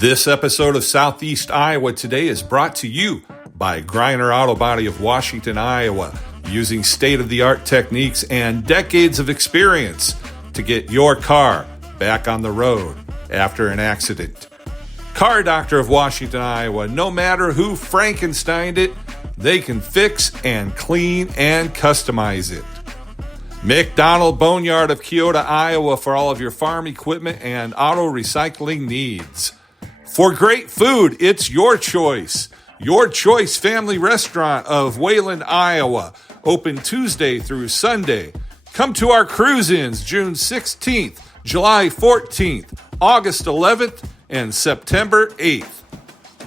This episode of Southeast Iowa Today is brought to you by Greiner Auto Body of Washington, Iowa, using state-of-the-art techniques and decades of experience to get your car back on the road after an accident. Car Doctor of Washington, Iowa, no matter who Frankensteined it, they can fix and clean and customize it. McDonald Boneyard of Keota, Iowa, for all of your farm equipment and auto recycling needs. For great food, it's your choice. Your Choice Family Restaurant of Wayland, Iowa, open Tuesday through Sunday. Come to our cruise-ins June 16th, July 14th, August 11th, and September 8th.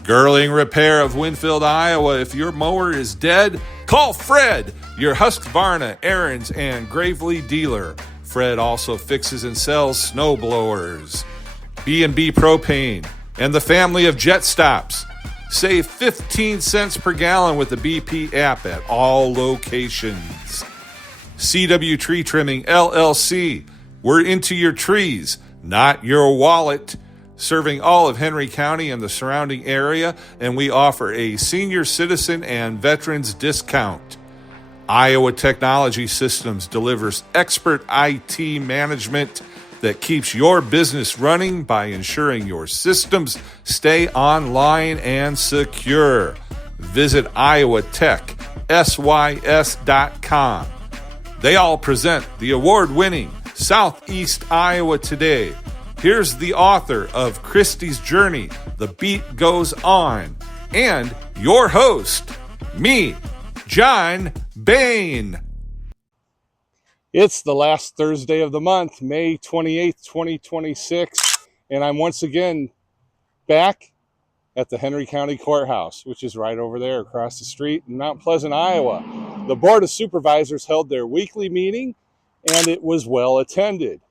Girling Repair of Winfield, Iowa. If your mower is dead, call Fred, your Husqvarna, Aaron's, and Gravely dealer. Fred also fixes and sells snow blowers. B&B Propane and the family of Jet Stops. Save 15 cents per gallon with the BP app at all locations. CW Tree Trimming, LLC. We're into your trees, not your wallet. Serving all of Henry County and the surrounding area, and we offer a senior citizen and veterans discount. Iowa Technology Systems delivers expert IT management that keeps your business running by ensuring your systems stay online and secure. Visit iowatechsys.com. They all present the award-winning Southeast Iowa Today. Here's the author of Christie's Journey, The Beat Goes On, and your host, me, John Bain. It's the last Thursday of the month, May 28th, 2026, and I'm once again back at the Henry County Courthouse, which is right over there across the street in Mount Pleasant, Iowa. The Board of Supervisors held their weekly meeting, and it was well attended.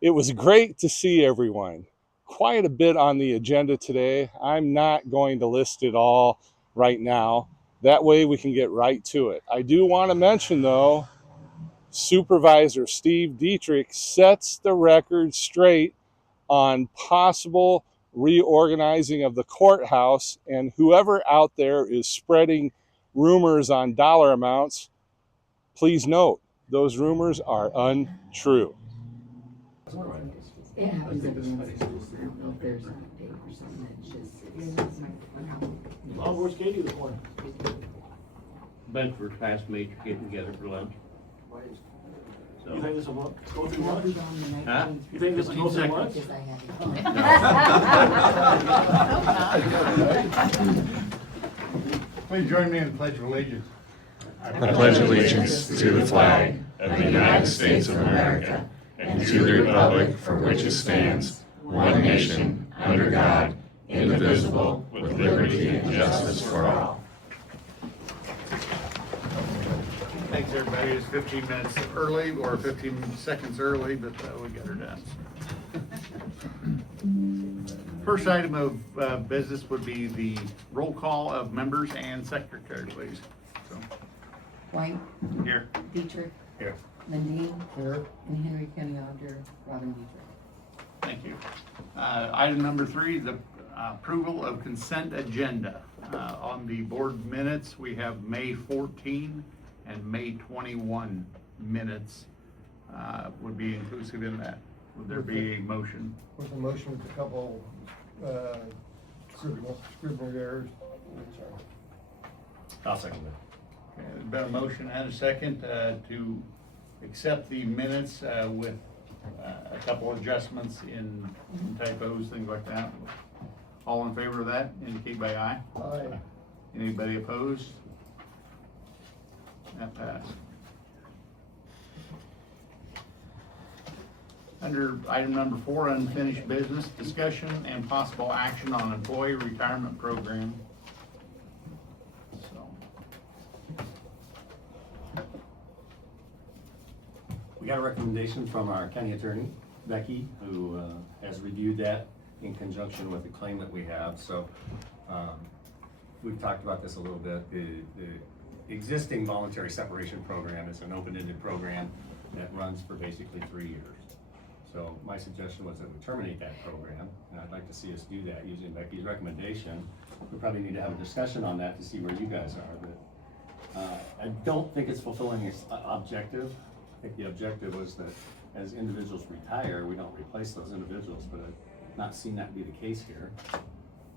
It was great to see everyone. Quite a bit on the agenda today. I'm not going to list it all right now. That way we can get right to it. I do want to mention, though, Supervisor Steve Dietrich sets the record straight on possible reorganizing of the courthouse, and whoever out there is spreading rumors on dollar amounts, please note, those rumors are untrue. It happens every once in a while. I don't know if there's a date or something. It's just, Oh, where's Katie this morning? Bedford's past me getting together for lunch. You So, think this will go through I'll lunch? be gone the Huh? 19th. You think this will go through lunch? Because I had to Please join me in the Pledge of Allegiance. I pledge allegiance to the flag of the United States of America and to the republic for which it stands, one nation, under God, indivisible, with liberty and justice for all. Thanks, everybody. It's 15 minutes early, or 15 seconds early, but we got her done. First item of business would be the roll call of members and secretary, please. So, White, here. Dietrich, Here. Lundeen, and Henry County Auditor, Robin Dietrich. Thank you. Item number 3, the approval of consent agenda. On the board minutes, we have May 14 and May 21 minutes would be inclusive in that. Would there be a motion? With a motion with a couple scrivener's errors. I'll second that. Okay, there's been a motion and a second to accept the minutes with a couple adjustments in typos, things like that. All in favor of that, indicate by aye. Aye. Anybody opposed? That passed. Under item number 4, unfinished business, discussion and possible action on employee retirement program. So, we got a recommendation from our county attorney, Becky, who has reviewed that in conjunction with the claim that we have. So we've talked about this a little bit. The existing voluntary separation program is an open-ended program that runs for basically 3 years. So my suggestion was that we terminate that program, and I'd like to see us do that using Becky's recommendation. We probably need to have a discussion on that to see where you guys are, but I don't think it's fulfilling its objective. I think the objective was that as individuals retire, we don't replace those individuals, but I've not seen that be the case here.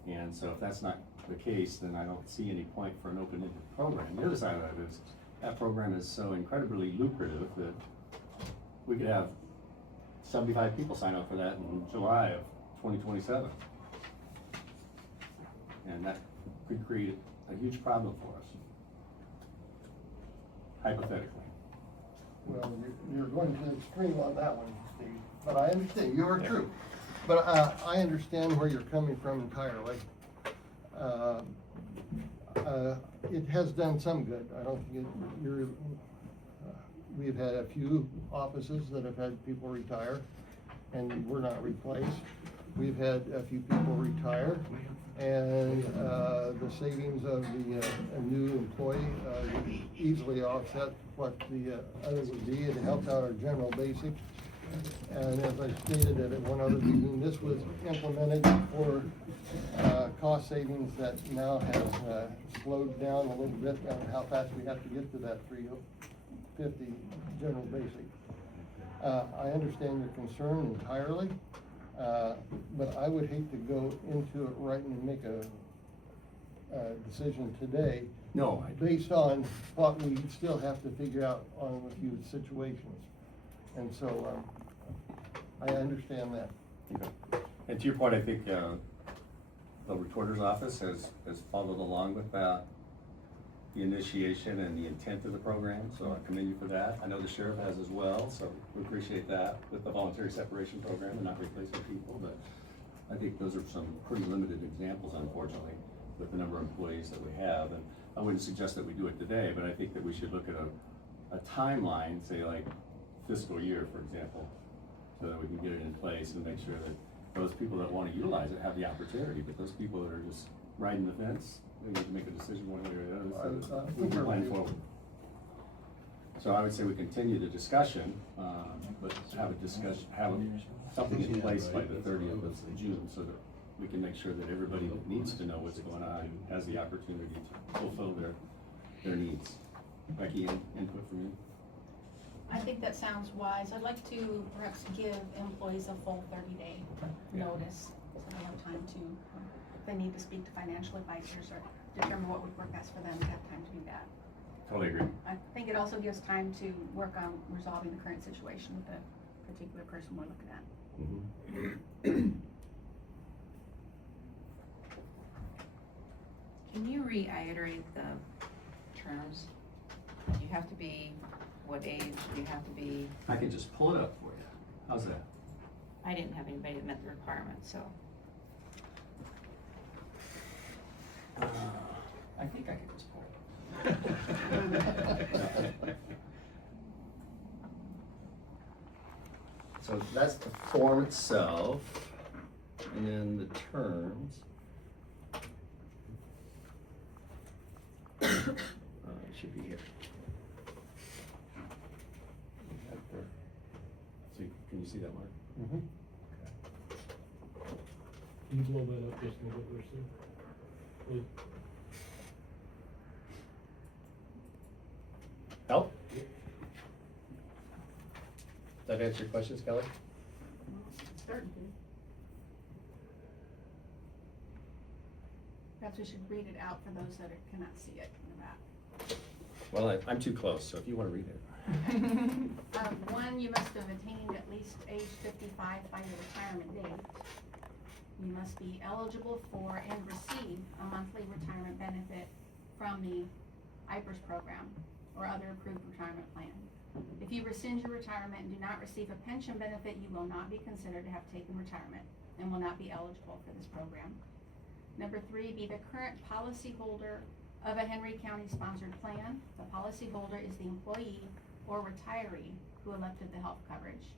And so if that's not the case, then I don't see any point for an open-ended program. The other side of that is, that program is so incredibly lucrative that we could have 75 people sign up for that in July of 2027. And that could create a huge problem for us, hypothetically. Well, you're going to the extreme on that one, Steve, but I understand, you are true. But I understand where you're coming from entirely. It has done some good. I don't think we've had a few offices that have had people retire and were not replaced. We've had a few people retire, and the savings of a new employee would easily offset what the other would be. It helped out our general basic. And as I stated at one other meeting, this was implemented for cost savings that now has slowed down a little bit on how fast we have to get to that 350 general basic. I understand your concern entirely, but I would hate to go into it right and make a decision today. No, Based on what we still have to figure out on a few situations. And so, I understand that. okay. And to your point, I think the recorder's office has followed along with that, the initiation and the intent of the program, so I commend you for that. I know the sheriff has as well, so we appreciate that with the voluntary separation program and not replacing people, but I think those are some pretty limited examples, unfortunately, with the number of employees that we have. And I wouldn't suggest that we do it today, but I think that we should look at a timeline, say like fiscal year, for example, so that we can get it in place and make sure that those people that want to utilize it have the opportunity, but those people that are just riding the fence, they need to make a decision one way or the other, so we can plan forward. So I would say we continue the discussion, but have something in place by the 30th of June, so that we can make sure that everybody that needs to know what's going on has the opportunity to fulfill their needs. Becky, input from you? I think that sounds wise. I'd like to perhaps give employees a full 30-day notice, so they have time to, if they need to speak to financial advisors or determine what would work best for them, they have time to do that. Totally agree. I think it also gives time to work on resolving the current situation with the particular person we're looking at. Can you reiterate the terms? You have to be, what age, you have to be, I can just pull it up for you. How's that? I didn't have anybody that met the requirements, so. I think I can just pull it up. So that's the form itself, and then the terms. It should be here. So can you see that, Mark? Mm-hmm. Can you blow that up just a little bit, Steve? Please. Help? Does that answer your questions, Kelly? Starting to. Perhaps we should read it out for those that cannot see it in the back. Well, I'm too close, so if you want to read it. One, you must have attained at least age 55 by your retirement date. You must be eligible for and receive a monthly retirement benefit from the IPERS program or other approved retirement plan. If you rescind your retirement and do not receive a pension benefit, you will not be considered to have taken retirement and will not be eligible for this program. Number 3, be the current policy holder of a Henry County sponsored plan. The policy holder is the employee or retiree who elected the health coverage.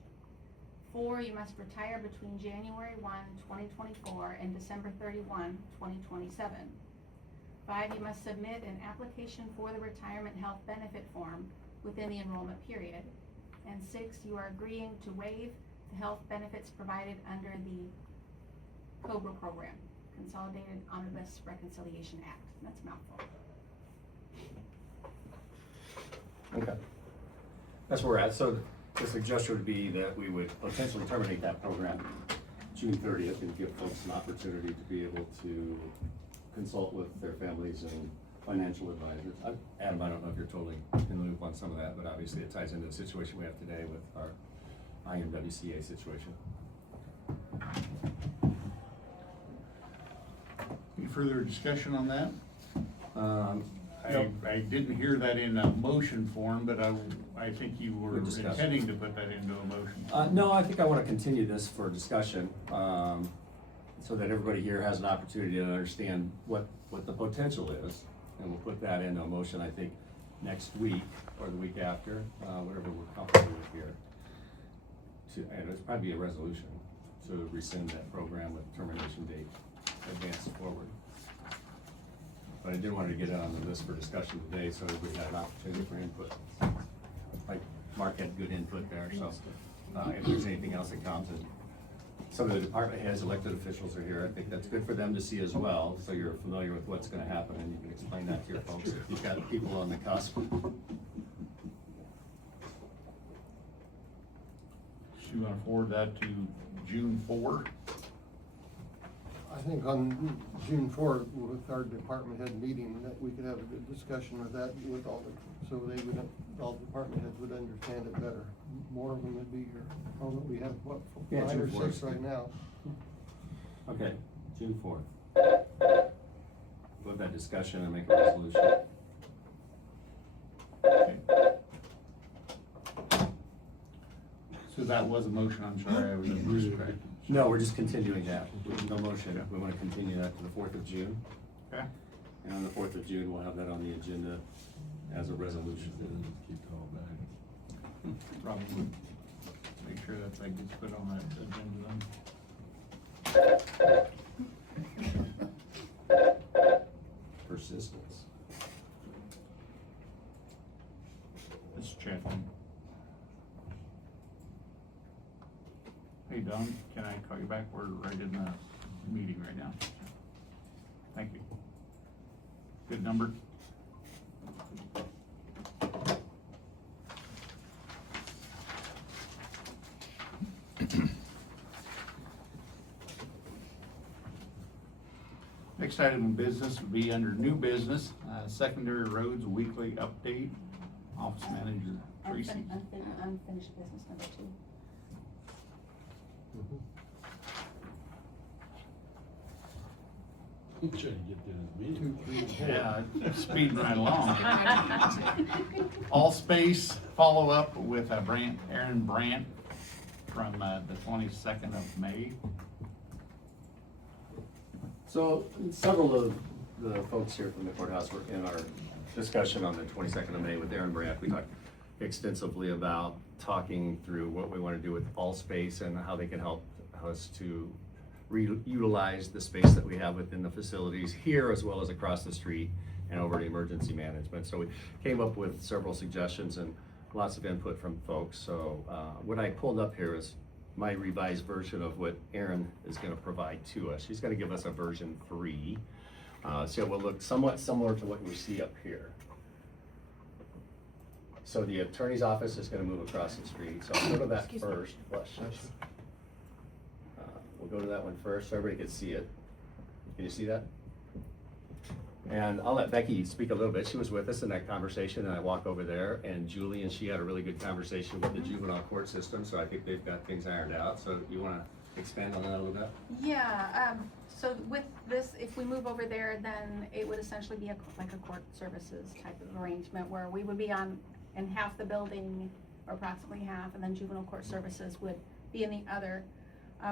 4, you must retire between January 1, 2024 and December 31, 2027. 5, you must submit an application for the retirement health benefit form within the enrollment period. And 6, you are agreeing to waive the health benefits provided under the COBRA program, Consolidated Omnibus Reconciliation Act. That's a mouthful. Okay. That's where we're at. So the suggestion would be that we would potentially terminate that program June 30th and give folks an opportunity to be able to consult with their families and financial advisors. Adam, I don't know if you're totally in the loop on some of that, but obviously it ties into the situation we have today with our IMWCA situation. Any further discussion on that? No. I didn't hear that in a motion form, but I think you were Good discussion. intending to put that into a motion. No, I think I want to continue this for discussion, so that everybody here has an opportunity to understand what the potential is. And we'll put that into a motion, I think, next week or the week after, whatever we're comfortable with here. And it's probably a resolution to rescind that program with termination date advanced forward. But I did want to get it on the list for discussion today, so everybody had an opportunity for input. Like Mark had good input there, so if there's anything else that comes, and some of the department heads, elected officials are here, I think that's good for them to see as well, so you're familiar with what's gonna happen, and you can explain that to your folks if you've got people on the cusp. So you wanna forward that to June 4? I think on June 4th, with our department head meeting, that we could have a good discussion with that, with all the, so they would, all department heads would understand it better. More of them would be here, although we have, what, Yeah, 5 or June 4th. 6 right now. Okay, June 4th. We'll have that discussion and make a resolution. Okay. So that was a motion, I'm sorry, I was distracted. No, we're just continuing that, no motion, we wanna continue that to the 4th of June. Okay. And on the 4th of June, we'll have that on the agenda as a resolution. Probably make sure that gets put on that agenda then. Persistence. Let's check. Hey Don, can I call you back? We're right in the meeting right now. Thank you. Good number? Next item of business would be under new business, secondary roads weekly update. Office Manager Tracy. Unfinished business number 2. I'm trying to get through this meeting. 2, 3, 4. Yeah, it's speeding right along. All space follow-up with Erin Brandt from the 22nd of May. So several of the folks here from the courthouse were in our discussion on the 22nd of May with Erin Brandt. We talked extensively about talking through what we want to do with all space and how they can help us to reutilize the space that we have within the facilities here as well as across the street and over to emergency management. So we came up with several suggestions and lots of input from folks. So what I pulled up here is my revised version of what Erin is going to provide to us. She's going to give us a version 3. So it will look somewhat similar to what you see up here. So the attorney's office is going to move across the street. So I'll go to that first. We'll go to that one first so everybody can see it. Can you see that? And I'll let Becky speak a little bit. She was with us in that conversation, and I walk over there, and Julie and she had a really good conversation with the juvenile court system, so I think they've got things ironed out. So you want to expand on that a little bit? Yeah, so with this, if we move over there, then it would essentially be like a court services type of arrangement where we would be in half the building, or approximately half, and then juvenile court services would be in the other.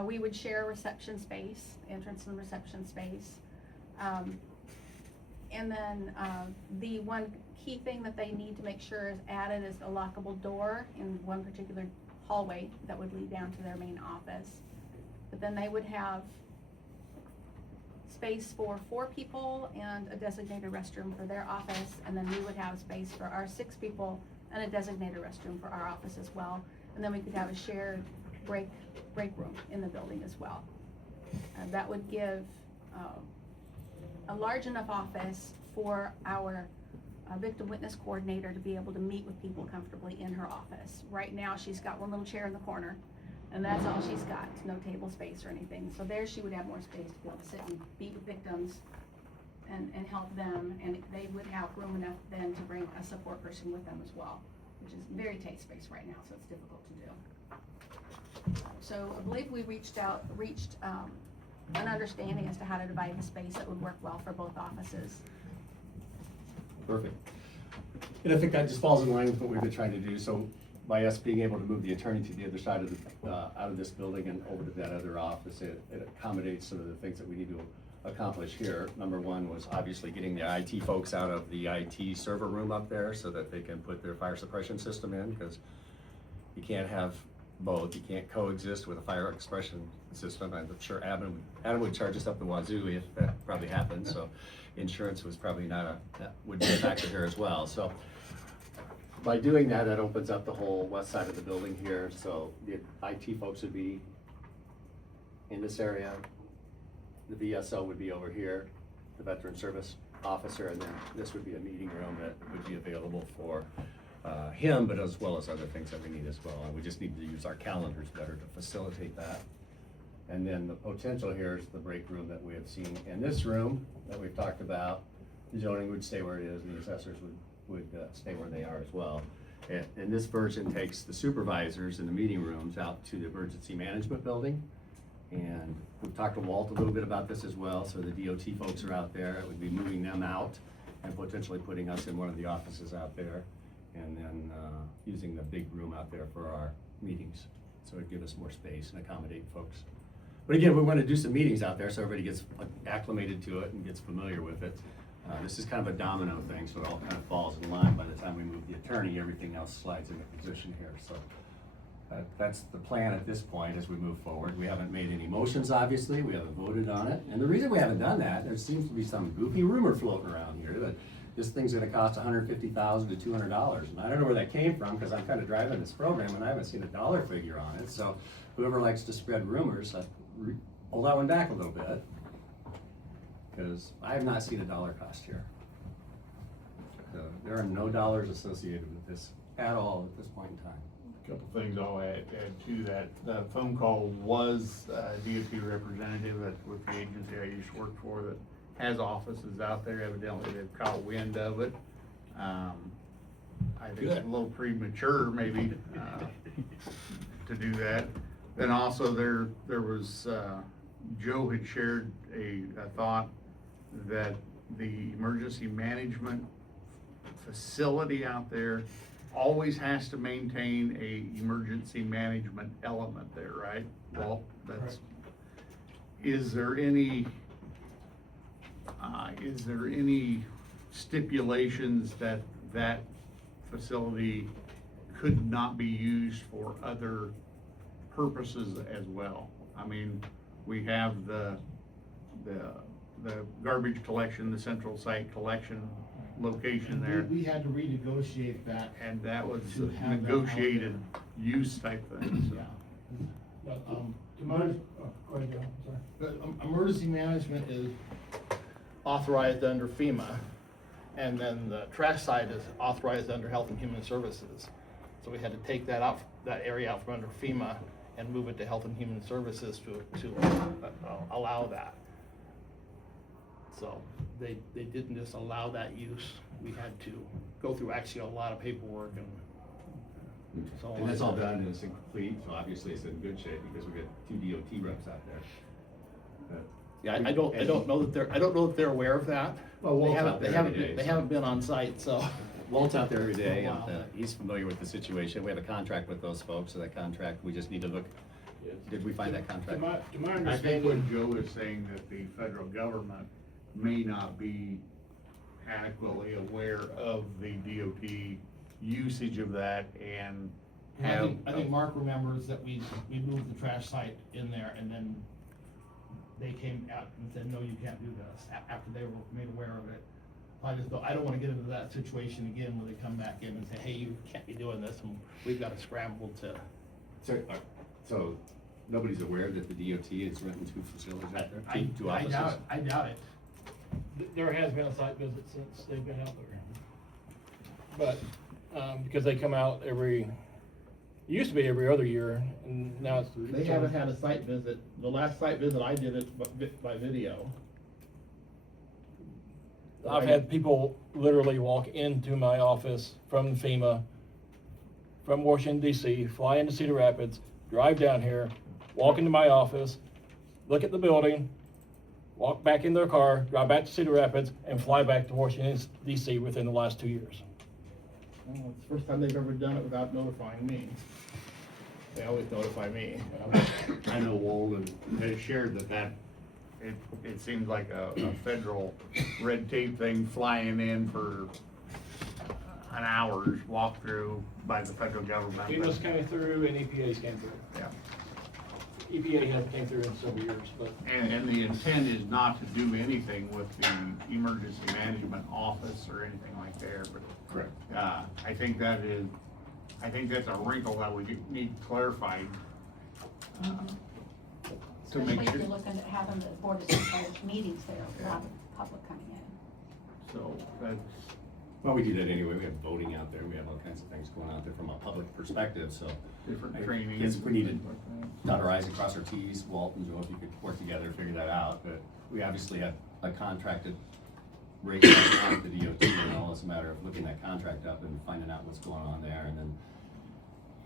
We would share reception space, entrance and reception space. And then the one key thing that they need to make sure is added is a lockable door in one particular hallway that would lead down to their main office. But then they would have space for 4 people and a designated restroom for their office, and then we would have space for our 6 people and a designated restroom for our office as well. And then we could have a shared break room in the building as well. That would give a large enough office for our victim witness coordinator to be able to meet with people comfortably in her office. Right now, she's got one little chair in the corner, and that's all she's got, no table space or anything. So there she would have more space to be able to sit and meet with victims and help them, and they would have room enough then to bring a support person with them as well, which is very tight space right now, so it's difficult to do. So I believe we reached an understanding as to how to divide the space that would work well for both offices. Perfect. And I think that just falls in line with what we've been trying to do. So by us being able to move the attorney to the other side of the, out of this building and over to that other office, it accommodates some of the things that we need to accomplish here. Number one was obviously getting the IT folks out of the IT server room up there so that they can put their fire suppression system in, because you can't have both. You can't coexist with a fire suppression system. I'm sure Adam would charge us up the wazoo if that probably happened. So insurance was probably would be a factor here as well. So by doing that, that opens up the whole west side of the building here. So the IT folks would be in this area. The VSO would be over here, the veteran service officer, and then this would be a meeting room that would be available for him, but as well as other things that we need as well. And we just need to use our calendars better to facilitate that. And then the potential here is the break room that we have seen. In this room that we've talked about, the zoning would stay where it is, and the assessors would stay where they are as well. And this version takes the supervisors in the meeting rooms out to the emergency management building. And we've talked to Walt a little bit about this as well. So the DOT folks are out there. It would be moving them out and potentially putting us in one of the offices out there. And then using the big room out there for our meetings. So it'd give us more space and accommodate folks. But again, we want to do some meetings out there so everybody gets acclimated to it and gets familiar with it. This is kind of a domino thing, so it all kind of falls in line. By the time we move the attorney, everything else slides into position here. So that's the plan at this point as we move forward. We haven't made any motions, obviously. We haven't voted on it. And the reason we haven't done that, there seems to be some goofy rumor floating around here that this thing's gonna cost $150,000 to $200. And I don't know where that came from, because I'm kind of driving this program and I haven't seen a dollar figure on it. So whoever likes to spread rumors, hold that one back a little bit, because I have not seen a dollar cost here. There are no dollars associated with this at all at this point in time. Couple things I'll add to that. The phone call was a DOT representative with the agency I used to work for that has offices out there. Evidently they've caught wind of it. I think it's a little premature maybe to do that. Then also there was, Joe had shared a thought that the emergency management facility out there always has to maintain a emergency management element there, right? Well, that's, is there any stipulations that facility could not be used for other purposes as well? I mean, we have the garbage collection, the central site collection location there. We had to renegotiate that. And that was to a have that negotiated out use type thing, so. Yeah. But, go ahead, Joe, sorry. But emergency management is authorized under FEMA, and then the trash site is authorized under Health and Human Services. So we had to take that area out from under FEMA and move it to Health and Human Services to allow that. So they didn't just allow that use. We had to go through actually a lot of paperwork and so on. And that's all done and it's incomplete, so obviously it's in good shape because we've got 2 DOT reps out there. But Yeah, I don't know that they're aware of that. Well, Walt's out there every day, They so- haven't been on site, so. Walt's out there every day, and Wow. he's familiar with the situation. We have a contract with those folks, so that contract, we just need to look. Did we find that contract? To my I think understanding, what Joe is saying, that the federal government may not be adequately aware of the DOT usage of that and have. I think Mark remembers that we moved the trash site in there, and then they came out and said, no, you can't do this, after they were made aware of it. I don't wanna get into that situation again where they come back in and say, hey, you can't be doing this, and we've gotta scramble to. So So nobody's aware that the DOT is renting 2 facilities out there? Two I offices? doubt it, I doubt it. There has been a site visit since they've been out there. But, because they come out it used to be every other year, and now it's. They haven't had a site visit. The last site visit I did it by video. I've had people literally walk into my office from FEMA, from Washington DC, fly into Cedar Rapids, drive down here, walk into my office, look at the building, walk back in their car, drive back to Cedar Rapids, and fly back to Washington DC within the last 2 years. Well, it's the first time they've ever done it without notifying me. They always notify me. I know Walden has shared that it seems like a federal red tape thing, flying in for an hour's walkthrough by the federal government. FEMA's came through and EPA's came through. Yeah. EPA hasn't came through in several years, but. And the intent is not to do anything with the emergency management office or anything like there, but. Correct. I think that's a wrinkle that we need clarified. To make Especially if sure, you're looking at having the Board of Supervisor meetings there, a lot of public coming in. so that's, Well, we do that anyway. We have voting out there. We have all kinds of things going out there from a public perspective, so. different I training. guess we need to dot our i's and cross our t's. Walt and Joe, if you could work together, to figure that out. But we obviously have a contracted rate right now with the DOT, it's a matter of looking that contract up and finding out what's going on there, and then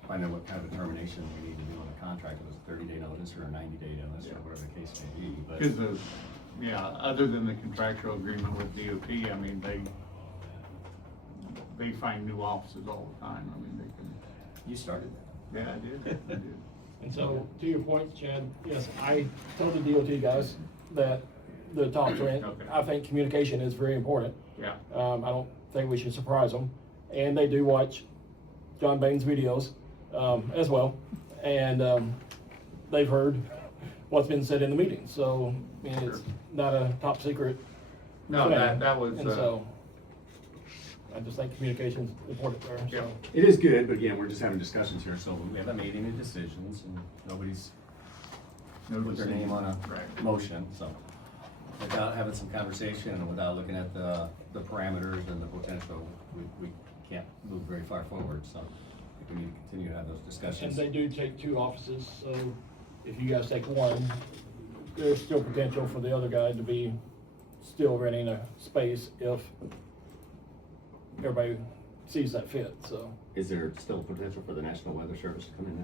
find out what kind of determination we need to do on the contract, if it's a 30-day notice or a 90-day notice, or whatever the case may be, but. Because other than the contractual agreement with DOT, I mean, they find new offices all the time. I mean, they can. You started that. Yeah, I did. And so, to your point, Chad, yes, I told the DOT guys that the top trend, Okay. I think communication is very important. Yeah. I don't think we should surprise them. And they do watch John Bain's videos, as well. And, they've heard what's been said in the meeting, so, I mean, it's not a top secret. No, thing. that was, And so, I just think communication's important there, Yeah. so. It is good, but again, we're just having discussions here, so we haven't made any decisions, and nobody's put their name on a Right. motion, so. Without having some conversation and without looking at the parameters and the potential, we can't move very far forward, so I think we need to continue to have those And discussions. they do take 2 offices, so if you guys take one, there's still potential for the other guy to be still renting a space if everybody sees that fit, so. Is there still potential for the National Weather Service to come in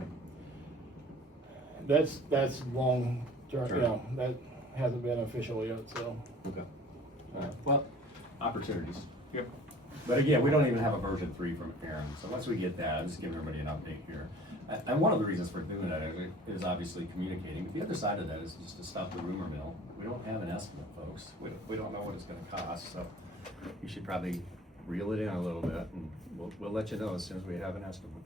there? That's long term, you know, that hasn't been official yet, so. Okay. All right, well, opportunities. Yep. But again, we don't even have a version 3 from Erin, so once we get that, I'm just giving everybody an update here. And one of the reasons for doing that is obviously communicating, but the other side of that is just to stop the rumor mill. We don't have an estimate, folks. We don't know what it's gonna cost, so you should probably reel it in a little bit, and we'll let you know as soon as we have an estimate.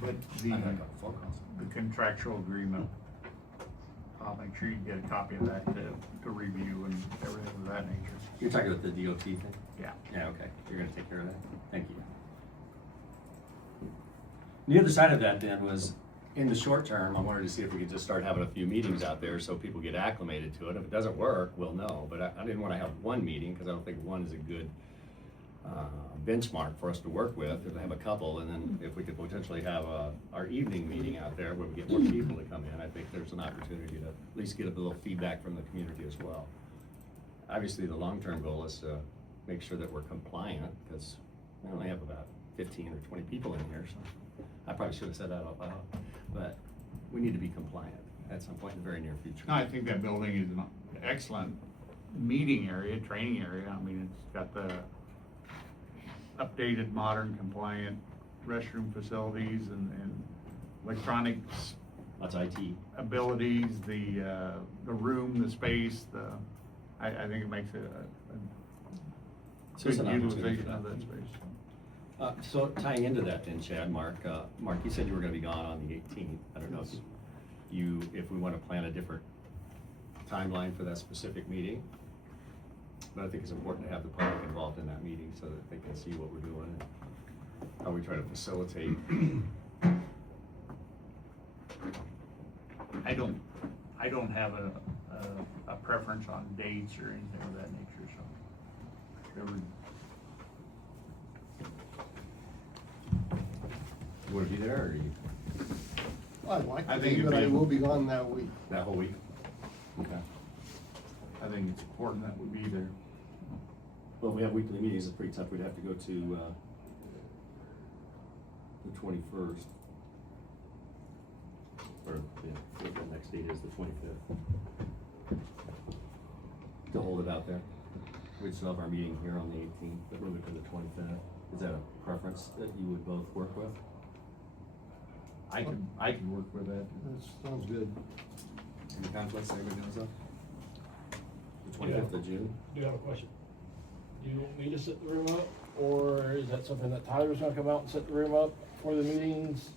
But I got a couple phone calls. the contractual agreement, I'll make sure you get a copy of that to review and everything of that nature. You're talking about the DOT thing? Yeah. Yeah, okay, you're gonna take care of that, thank you. The other side of that then was, in the short term, I wanted to see if we could just start having a few meetings out there so people get acclimated to it. If it doesn't work, we'll know, but I didn't wanna have one meeting, cause I don't think one is a good benchmark for us to work with, if we have a couple, and then if we could potentially have our evening meeting out there where we get more people to come in, I think there's an opportunity to at least get a little feedback from the community as well. Obviously, the long-term goal is to make sure that we're compliant, because we only have about 15 or 20 people in here, so I probably should have said that out loud, but we need to be compliant at some point in the very near future. No, I think that building is an excellent meeting area, training area. I mean, it's got the updated, modern, compliant restroom facilities and electronics Lots of IT. abilities, the room, the space, I think it makes it a So it's good an opportunity utilization for of that. that space. So tying into that then, Chad, Mark, you said you were gonna be gone on the 18th. I don't know if we wanna plan a different timeline for that specific meeting. But I think it's important to have the public involved in that meeting so that they can see what we're doing. how we try to facilitate. I don't have a preference on dates or anything of that nature, so. whatever. You wanna be there, or you, I'd like I to think be, it'd but be I will be gone that week. that whole week? Okay. I think it's important that we be there. Well, if we have weekly meetings, it's pretty tough. We'd have to go to, the 21st. Or, yeah, I think the next date is the 25th. To hold it out there. We'd still have our meeting here on the 18th, but move it to the 25th. Is that a preference that you would both work with? I can work with that. That sounds good. Any conflicts anybody knows of? The 25th of June? Do you have a question? Do you want me to set the room up, or is that something that Tyler's gonna come out and set the room up for the meetings?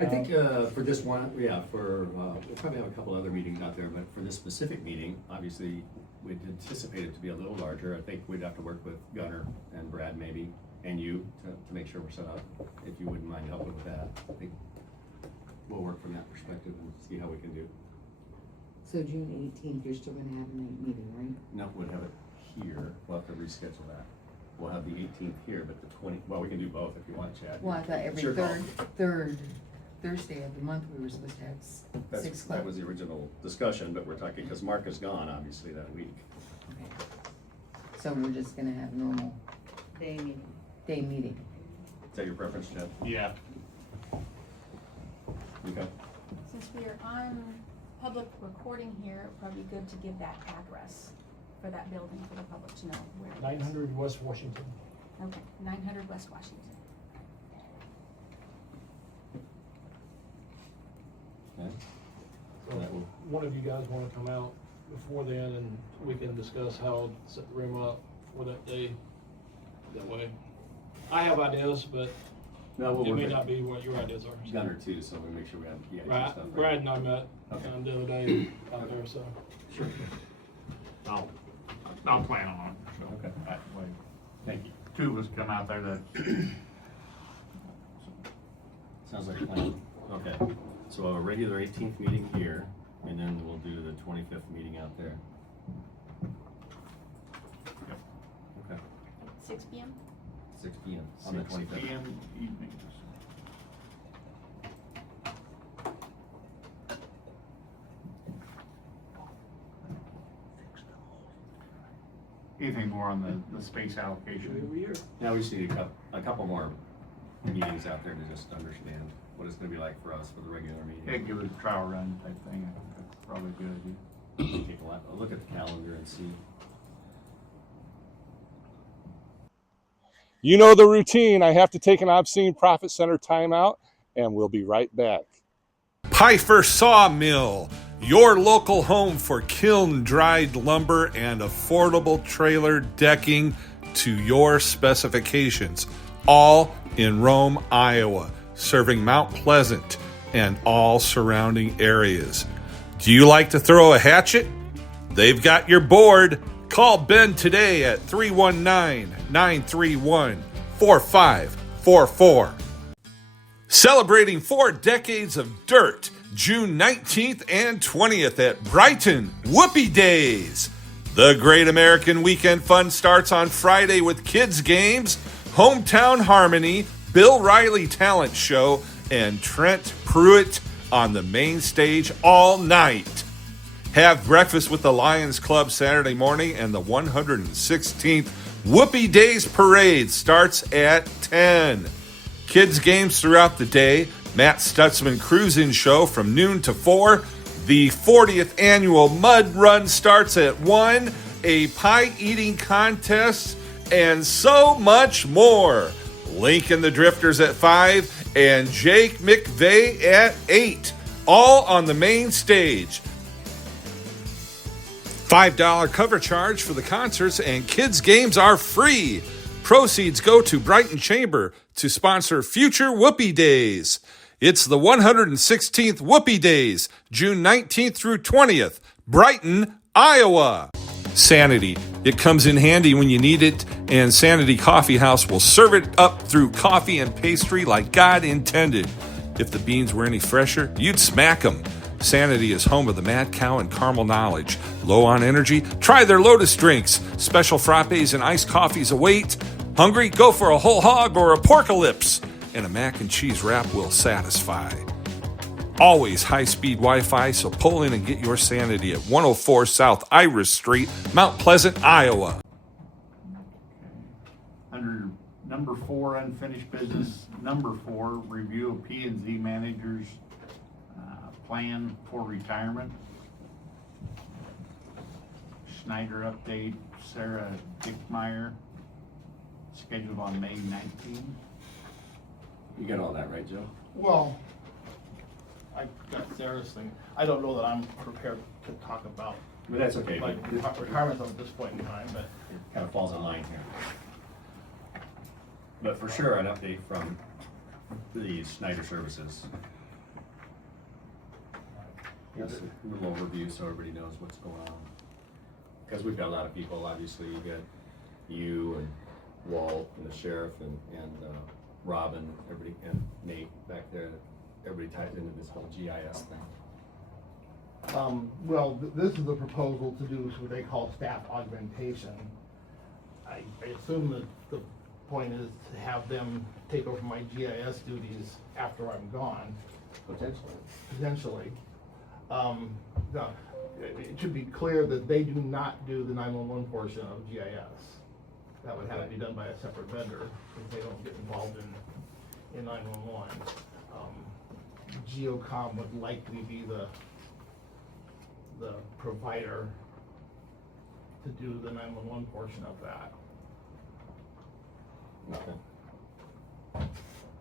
I think for this one, yeah, we'll probably have a couple other meetings out there, but for this specific meeting, obviously, we'd anticipate it to be a little larger. I think we'd have to work with Gunnar and Brad maybe, and you, to make sure we're set up, if you wouldn't mind helping with that. I think we'll work from that perspective and see how we can do. So June 18th, you're still gonna have a night meeting, right? No, we'll have it here. We'll have to reschedule that. We'll have the 18th here, but the 20th, well, we can do both if you want, Chad. Well, I thought It's every your call. third Thursday of the month we were supposed to have 6 o'clock. That was the original discussion, but we're talking, because Mark is gone, obviously, that week. Okay. So we're just gonna have normal Day meeting. day meeting. Is that your preference, Chad? Yeah. Okay. Since we are on public recording here, it'd probably be good to give that address for that building for the public to know where it is. 900 West Washington. Okay, 900 West Washington. Okay. So That will- one of you guys wanna come out before then, and we can discuss how to set the room up for that day. That way, I have ideas, but No, we'll it work may it. not be what your ideas are. so. Gunner too, so we make sure we have the Right, stuff. right. Brad and I met Okay. the other day out there, so. Sure. I'll plan on it, so. Okay. That way, Thank you. two of us come out there that. Sounds like a plan. Okay. So a regular 18th meeting here, and then we'll do the 25th meeting out there. Yep. Okay. 6 p.m.? 6 p.m. on the 25th. 6 p.m. evenings. Anything more on the space allocation? Every year. Now we just need a couple more meetings out there to just understand what it's gonna be like for us for the regular Yeah, meeting. give it a trial run type thing, I think that's probably a good idea. Take a look at the calendar and see. You know the routine. I have to take an obscene profit center timeout, and we'll be right back. Pfeiffer Sawmill, your local home for kiln-dried lumber and affordable trailer decking to your specifications. All in Rome, Iowa, serving Mount Pleasant and all surrounding areas. Do you like to throw a hatchet? They've got your board. Call Ben today at 319-931-4544. Celebrating 4 decades of dirt, June 19th and 20th at Brighton Whoopie Days. The Great American Weekend Fun starts on Friday with kids games, Hometown Harmony, Bill Riley Talent Show, and Trent Pruitt on the main stage all night. Have breakfast with the Lions Club Saturday morning, and the 116th Whoopie Days Parade starts at 10. Kids games throughout the day, Matt Stutzman Cruising Show from noon to 4. The 40th annual Mud Run starts at 1. A pie eating contest, and so much more. Lincoln the Drifters at 5 and Jake McVeigh at 8. All on the main stage. $5 cover charge for the concerts, and kids' games are free. Proceeds go to Brighton Chamber to sponsor future Whoopie Days. It's the 116th Whoopie Days, June 19th through 20th, Brighton, Iowa. Sanity, It comes in handy when you need it, and Sanity Coffee House will serve it up through coffee and pastry like God intended. If the beans were any fresher, you'd smack them. Sanity is home of the Mad Cow and Caramel Knowledge. Low on energy? Try their Lotus drinks. Special frappes and iced coffees await. Hungry? Go for a whole hog or a porcalypse. And a mac and cheese wrap will satisfy. Always high-speed Wi-Fi, so pull in and get your Sanity at 104 South Iris Street, Mount Pleasant, Iowa. Under number 4, unfinished business, number 4, review of P&Z manager's plan for retirement. Schneider update, Sarah Dickmeyer, scheduled on May 19th. You got all that right, Joe? Well, I got Sarah's thing. I don't know that I'm prepared to talk about But that's okay. like retirement at this point in time, but It kind of falls in line here. But for sure, an update from the Schneider Services. Yes, a little overview so everybody knows what's going on. Because we've got a lot of people, obviously, you got you and Walt and the sheriff and Robin, everybody, and Nate back there. Everybody ties into this whole GIS thing. well, this is a proposal to do what they call staff augmentation. I assume that the point is to have them take over my GIS duties after I'm gone. Potentially. No, it should be clear that they do not do the 911 portion of GIS. That would have to be done by a separate vendor if they don't get involved in 911. GeoCom would likely be the provider to do the 911 portion of that. Okay.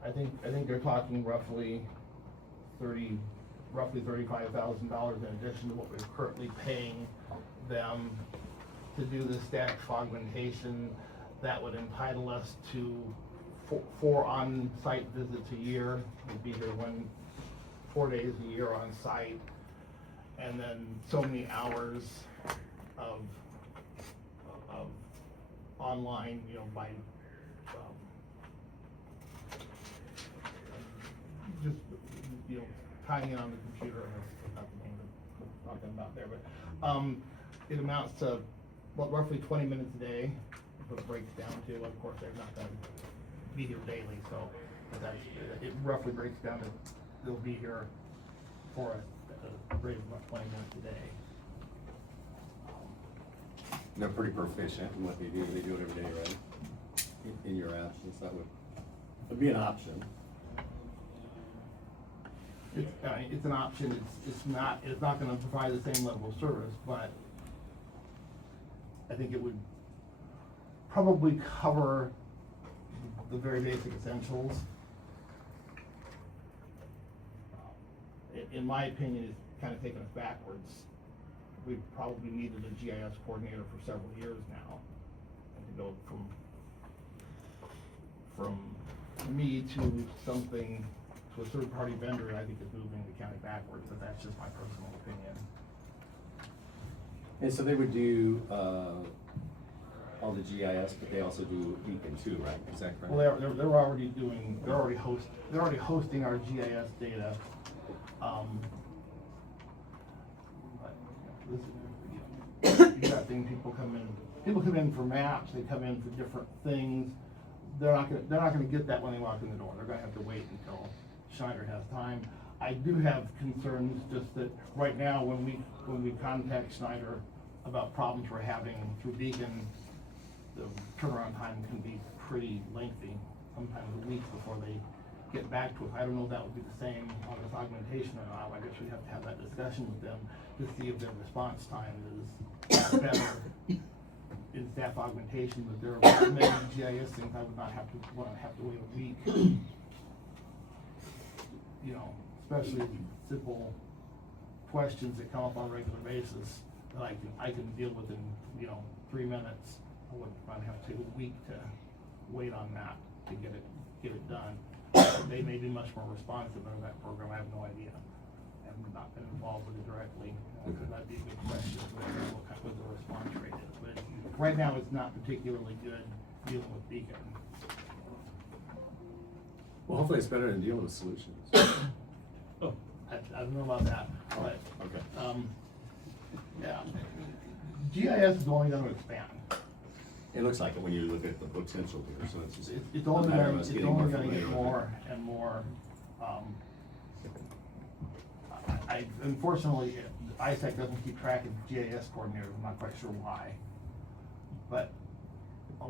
I think they're talking roughly $35,000 in addition to what we're currently paying them to do the staff augmentation. That would entitle us to 4 on-site visits a year. We'd be here 4 days a year on site, and then so many hours of online, by just tying in on the computer. That's not the name I'm talking about there, but it amounts to roughly 20 minutes a day. What it breaks down to, of course, they're not going to be here daily, so it roughly breaks down to they'll be here for a rate of about 20 minutes a day. They're pretty proficient in what they do. They do it every day, right? In your absence, that would be an option. It's an option. It's not going to provide the same level of service, but I think it would probably cover the very basic essentials. In my opinion, it's kind of taken us backwards. We've probably needed a GIS coordinator for several years now, and to go from me to something to a third-party vendor, I think is moving the county backwards. But that's just my personal opinion. And so they would do all the GIS, but they also do Beacon too, right? Is that correct? Well, they're already hosting our GIS data. You got things, people come in for maps, they come in for different things. They're not gonna get that when they walk in the door. They're gonna have to wait until Schneider has time. I do have concerns just that right now when we contact Schneider about problems we're having through Beacon, the turnaround time can be pretty lengthy, sometimes a week before they get back to us. I don't know if that would be the same on this augmentation or not. I guess we'd have to have that discussion with them to see if their response time is better in staff augmentation. But there are many GIS things I would not want to have to wait a week. Especially simple questions that come up on a regular basis that I can deal with in 3 minutes. I wouldn't want to have to take a week to wait on that to get it done. They may be much more responsive in that program. I have no idea. I've not been involved with it directly. That'd be a good question. What the response rate is. But right now, it's not particularly good dealing with Beacon. Well, hopefully it's better than dealing with Solutions. Oh, I don't know about that, but, Okay. yeah. GIS is only gonna expand. It looks like it when you look at the potential here, so it's just. It's only a matter gonna, of us it's getting only more gonna familiar get with it. more and more, I unfortunately, ISAC doesn't keep track of GIS coordinators, I'm not quite sure why. But a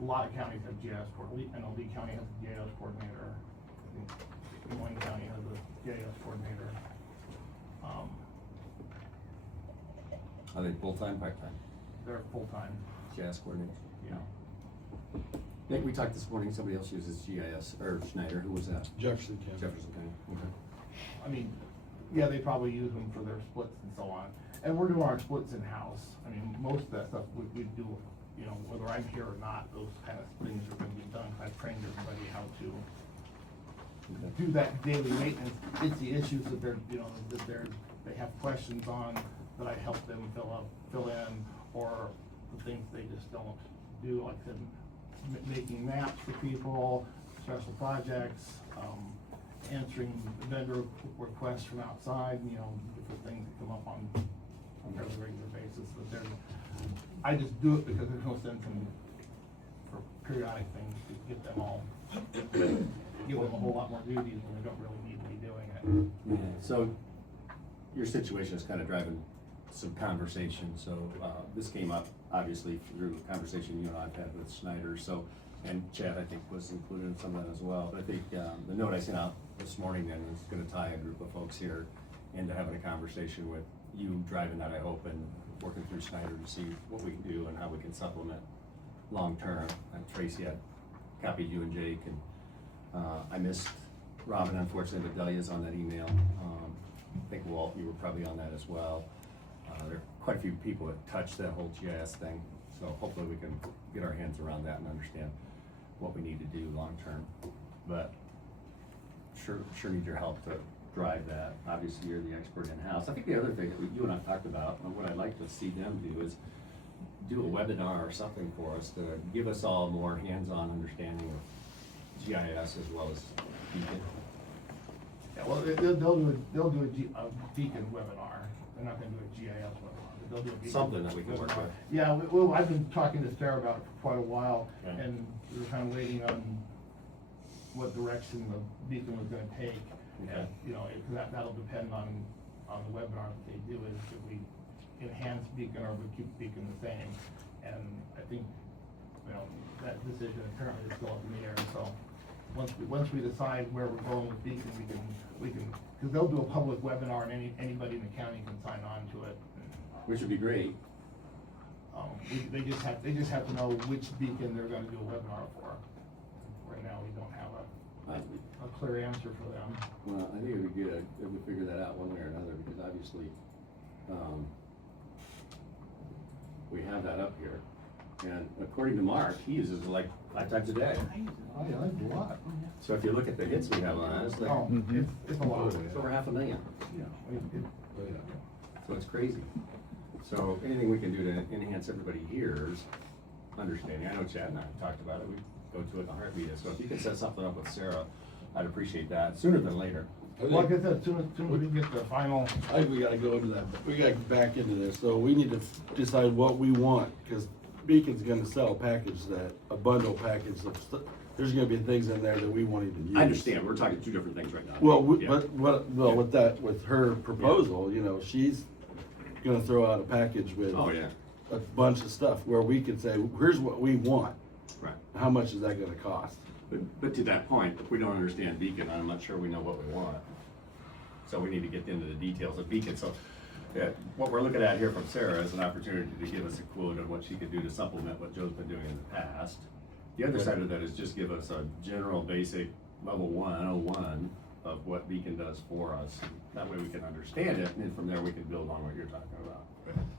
lot of counties have GIS coordinator, I know Lee County has a GIS coordinator, I think Des Moines County has a GIS coordinator. Are they full-time, part-time? They're full-time, GIS coordinators? yeah. I think we talked this morning, somebody else uses GIS, or Schneider, who was that? Jefferson County. Jefferson County, okay. I mean, yeah, they probably use them for their splits and so on. And we're doing our splits in-house. I mean, most of that stuff we do, you know, whether I'm here or not, those kind of things are gonna be done. I've trained everybody how to do that daily maintenance. It's the issues that they're, you know, that they have questions on that I help them fill in, or the things they just don't do, like I said, making maps for people, special projects, answering vendor requests from outside, you know, different things that come up on a fairly regular basis, but they're, I just do it because there's no sense in, for periodic things, to get them all, give them a whole lot more duties when they don't really need to be doing it. Yeah, so your situation is kind of driving some conversation, so, this came up obviously through a conversation you and I've had with Schneider, so, and Chad, I think, was included in some of that as well, but I think, the note I sent out this morning then is gonna tie a group of folks here into having a conversation with you driving that, I hope, and working through Schneider to see what we can do and how we can supplement long-term. And Tracy had copied you and Jake, and, I missed Robin, unfortunately, but Delia's on that email. I think Walt, you were probably on that as well. There are quite a few people that touch that whole GIS thing, so hopefully we can get our hands around that and understand what we need to do long-term. But sure need your help to drive that. Obviously, you're the expert in-house. I think the other thing that you and I talked about, and what I'd like to see them do is do a webinar or something for us to give us all more hands-on understanding of GIS as well as Beacon. Yeah, well, they'll do a Beacon webinar, they're not gonna do a GIS webinar, but they'll do a Beacon. Something that we can work webinar. with. Yeah, well, I've been talking to Sarah about it for quite a while, Okay. and we were kind of waiting on what direction the Beacon was gonna take. Okay. And, you know, that'll depend on the webinar that they do, is if we enhance Beacon or we keep Beacon the same. And I think, you know, that decision apparently is still up in the air, so once we decide where we're going with Beacon, we can, because they'll do a public webinar and anybody in the county can sign on to it. Which would be great. They just have to know which Beacon they're gonna do a webinar for. Right now, we don't have a clear answer for them. Well, I think it would be good if we figure that out one way or another, because obviously, we have that up here. And according to Mark, he uses it like 5 times a day. Oh, yeah, that's a lot. So if you look at the hits we have on it, it's like, Oh, it's a lot. it's over 500,000. So it's crazy. So anything we can do to enhance everybody here's understanding. I know Chad and I have talked about it. We go to it in a heartbeat. So if you can set something up with Sarah, I'd appreciate that sooner than later. Like I said, as soon as we can get the final, I think we gotta go into that, we gotta get back into this, so we need to decide what we want, cause Beacon's gonna sell a package a bundle package of there's gonna be things in there that we won't even use. I understand. We're talking 2 different things right now. Well, Yeah. but with her proposal, you know, she's gonna throw out a package with Oh, yeah. a bunch of stuff where we can say, here's what we want. Right. How much is that gonna cost? But to that point, if we don't understand Beacon, I'm not sure we know what we want. So we need to get into the details of Beacon. So yeah, what we're looking at here from Sarah is an opportunity to give us a quote on what she could do to supplement what Joe's been doing in the past. The other side of that is just give us a general basic level 101 of what Beacon does for us. That way we can understand it, and then from there we can build on what you're talking about.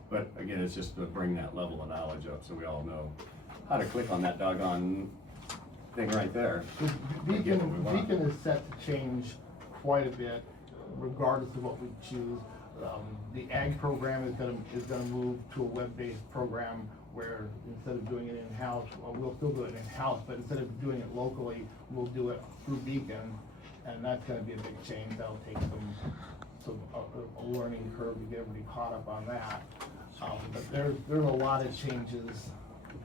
But again, it's just to bring that level of knowledge up so we all know how to click on that doggone thing right there. Get what we want. Beacon is set to change quite a bit regardless of what we choose. The ag program is gonna move to a web-based program where instead of doing it in-house, well, we'll still do it in-house, but instead of doing it locally, we'll do it through Beacon, and that's gonna be a big change. That'll take a learning curve to get everybody caught up on that. But there's a lot of changes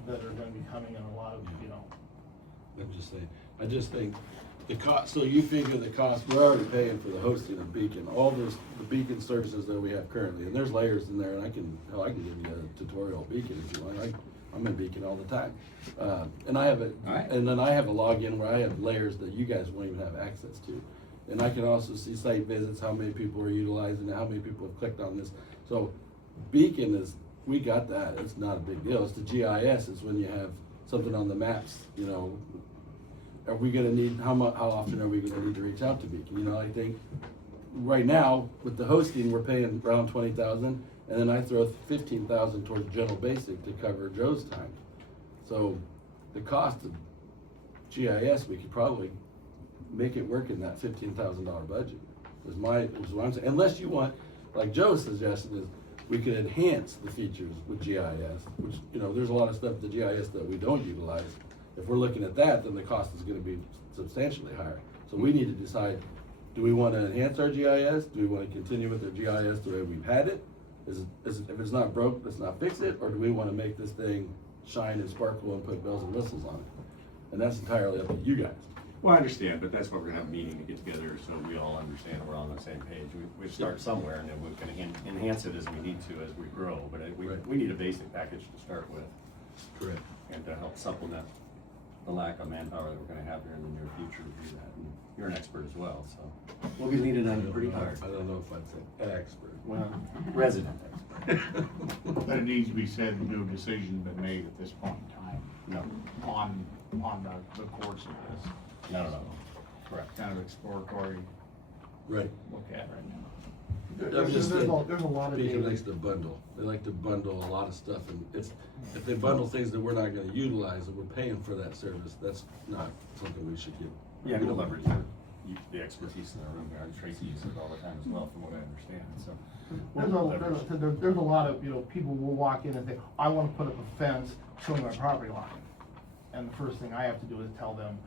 that are gonna be coming, and a lot of, I'm just saying, I just think the cost, so you figure the cost, we're already paying for the hosting of Beacon, all the Beacon services that we have currently, and there's layers in there, and I can give you a tutorial of Beacon if you want. I'm in Beacon all the time. And I have and then I have a login where I have layers that you guys won't even have access to. And I can also see site visits, how many people are utilizing it, how many people have clicked on this. So Beacon we got that, it's not a big deal. It's the GIS is when you have something on the maps, are we gonna need, how often are we gonna need to reach out to Beacon? I think right now, with the hosting, we're paying around 20,000, and then I throw 15,000 towards general basic to cover Joe's time. So the cost of GIS, we could probably make it work in that $15,000 budget, is what I'm saying. Unless you want, like Joe's suggestion is, we could enhance the features with GIS, which, there's a lot of stuff with the GIS that we don't utilize. If we're looking at that, then the cost is gonna be substantially higher. So we need to decide, do we wanna enhance our GIS? Do we wanna continue with our GIS the way we've had it? If it's not broke, let's not fix it, or do we wanna make this thing shine and sparkle and put bells and whistles on it? And that's entirely up to you guys. Well, I understand, but that's what we're gonna have a meeting to get together, so we all understand we're on the same page. We start somewhere, and then we're gonna enhance it as we need to as we grow, but we need a basic package to start with. Correct. And to help supplement the lack of manpower that we're gonna have here in the near future to do that. And you're an expert as well, so we'll be leaning on you pretty hard. I don't know if I'd say an expert. Well, resident expert. But it needs to be said, no decision been made at this point in time. No, On the course of this. no, correct. Kind of exploratory Right. look at right now. There's a lot of Beacon data. likes to bundle. They like to bundle a lot of stuff, and if they bundle things that we're not gonna utilize, and we're paying for that service, that's not something we should give. Yeah, we'll leverage the expertise in the room here, and Tracy uses it all the time as well, from what I understand, so. there's a lot of, people will walk in and say, I wanna put up a fence showing my property line. And the first thing I have to do is tell them,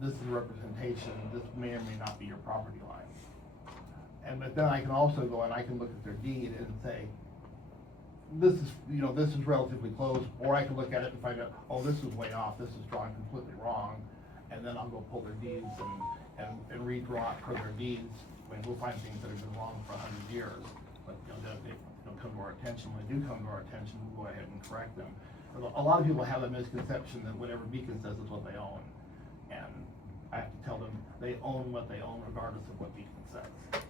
this is representation, this may or may not be your property line. But then I can also go and I can look at their deed and say, this is relatively close, or I can look at it and find out, oh, this is way off, this is drawn completely wrong, and then I'll go pull their deeds and redraw it per their deeds. I mean, we'll find things that have been wrong for 100 years, but, they don't come to our attention. When they do come to our attention, we'll go ahead and correct them. A lot of people have a misconception that whatever Beacon says is what they own, and I have to tell them, they own what they own regardless of what Beacon says.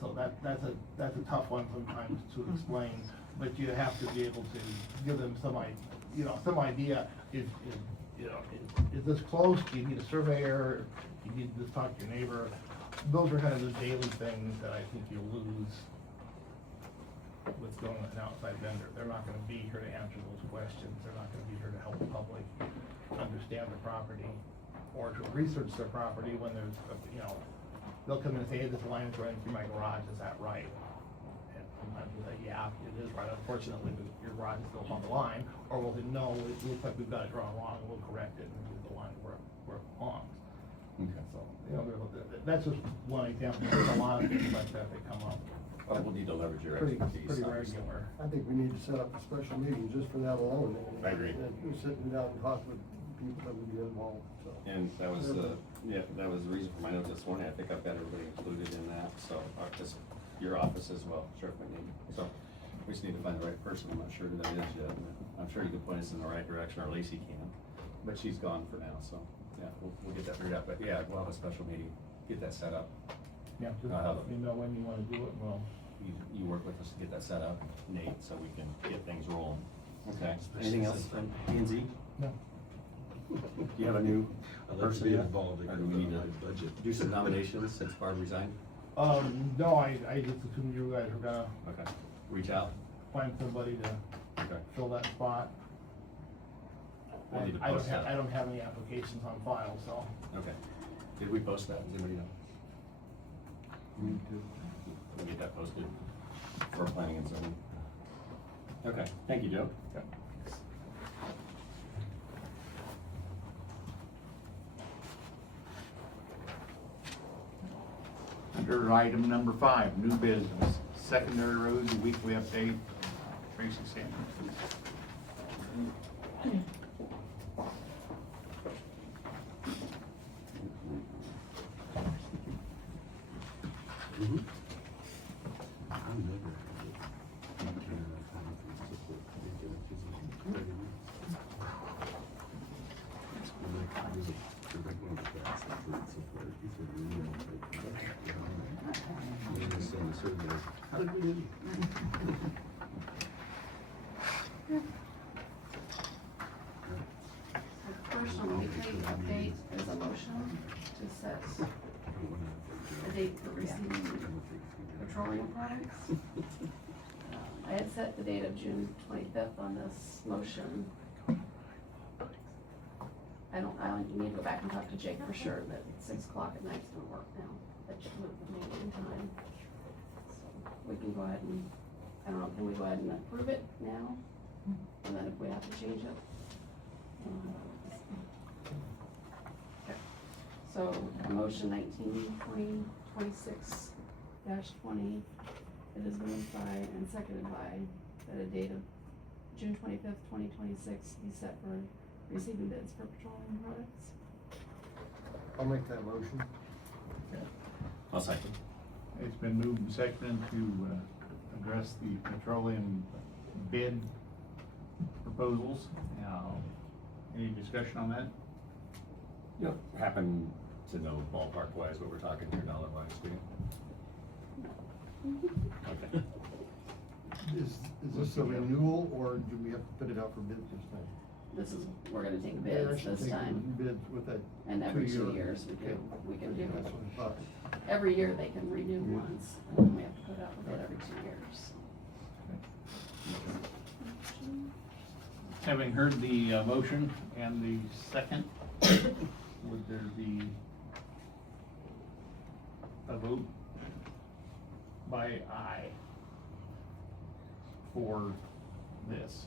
So that's a tough one sometimes to explain, but you have to be able to give them some idea, is this close? Do you need a surveyor? Do you need to just talk to your neighbor? Those are kind of the daily things that I think you lose with going with an outside vendor. They're not gonna be here to answer those questions. They're not gonna be here to help the public understand the property or to research their property when there's, they'll come in and say, hey, this line is running through my garage, is that right? And sometimes we'll say, yeah, it is right. Unfortunately, your garage is still on the line. Or we'll say, no, it looks like we've got it drawn wrong, we'll correct it and move the line where it belongs. Okay. So, that's just one example. There's a lot of things like that that come up. Well, we'll need to leverage your Pretty expertise. obviously. regular. I think we need to set up a special meeting just for that alone. I agree. And we're sitting down and talking with people that would be involved, so. And that was the reason for my note this morning. I think I've got everybody included in that, so, just your office as well, Sheriff McNeil. So, we just need to find the right person. I'm not sure who that is yet. I'm sure you can point us in the right direction, or Lacey can, but she's gone for now, so, yeah, we'll get that figured out. But yeah, we'll have a special meeting, get that set up. Yeah, just I'll have let me know when you wanna do it, and we'll. You work with us to get that set up, Nate, so we can get things rolling. Okay, anything else from P&Z? No. Do you have a new I'd like to person be yet? involved in Or do we need to my budget. do some nominations since Barb resigned? No, I just assumed you guys were gonna Okay, reach out? find somebody to Okay. fill that spot. We'll need to I post that. don't have any applications on file, so. Okay. Did we post that? Does anybody know? We'll get that posted for planning and zoning. Okay, thank you, Joe. for item number 5, new business, secondary roads, weekly update. Tracy Sammons. How did we do? First on the weekly update is a motion to set a date for receiving petroleum products. I had set the date of June 25th on this motion. I need to go back and talk to Jake for sure that 6 o'clock at night's gonna work now. That should move the meeting in time. So we can go ahead and, I don't know, can we go ahead and approve it now? And then if we have to change it? Okay. So motion 19-20-26-20, it is moved by and seconded by that a date of June 25th, 2026 be set for receiving bids for petroleum products. I'll make that motion. I'll second. It's been moved and seconded to address the petroleum bid proposals. Any discussion on that? You don't happen to know ballpark wise what we're talking here, dollar wise, do you? Okay. Is this a renewal, or do we have to put it out for bid this time? This is, we're gonna take Yeah, I bids should this take time, Bids with that. and every 2 2 year. years we can do That's it. what I thought. Every year they can renew once, and then we have to put out the bid every 2 years. Having heard the motion and the second, would there be a vote by aye for this?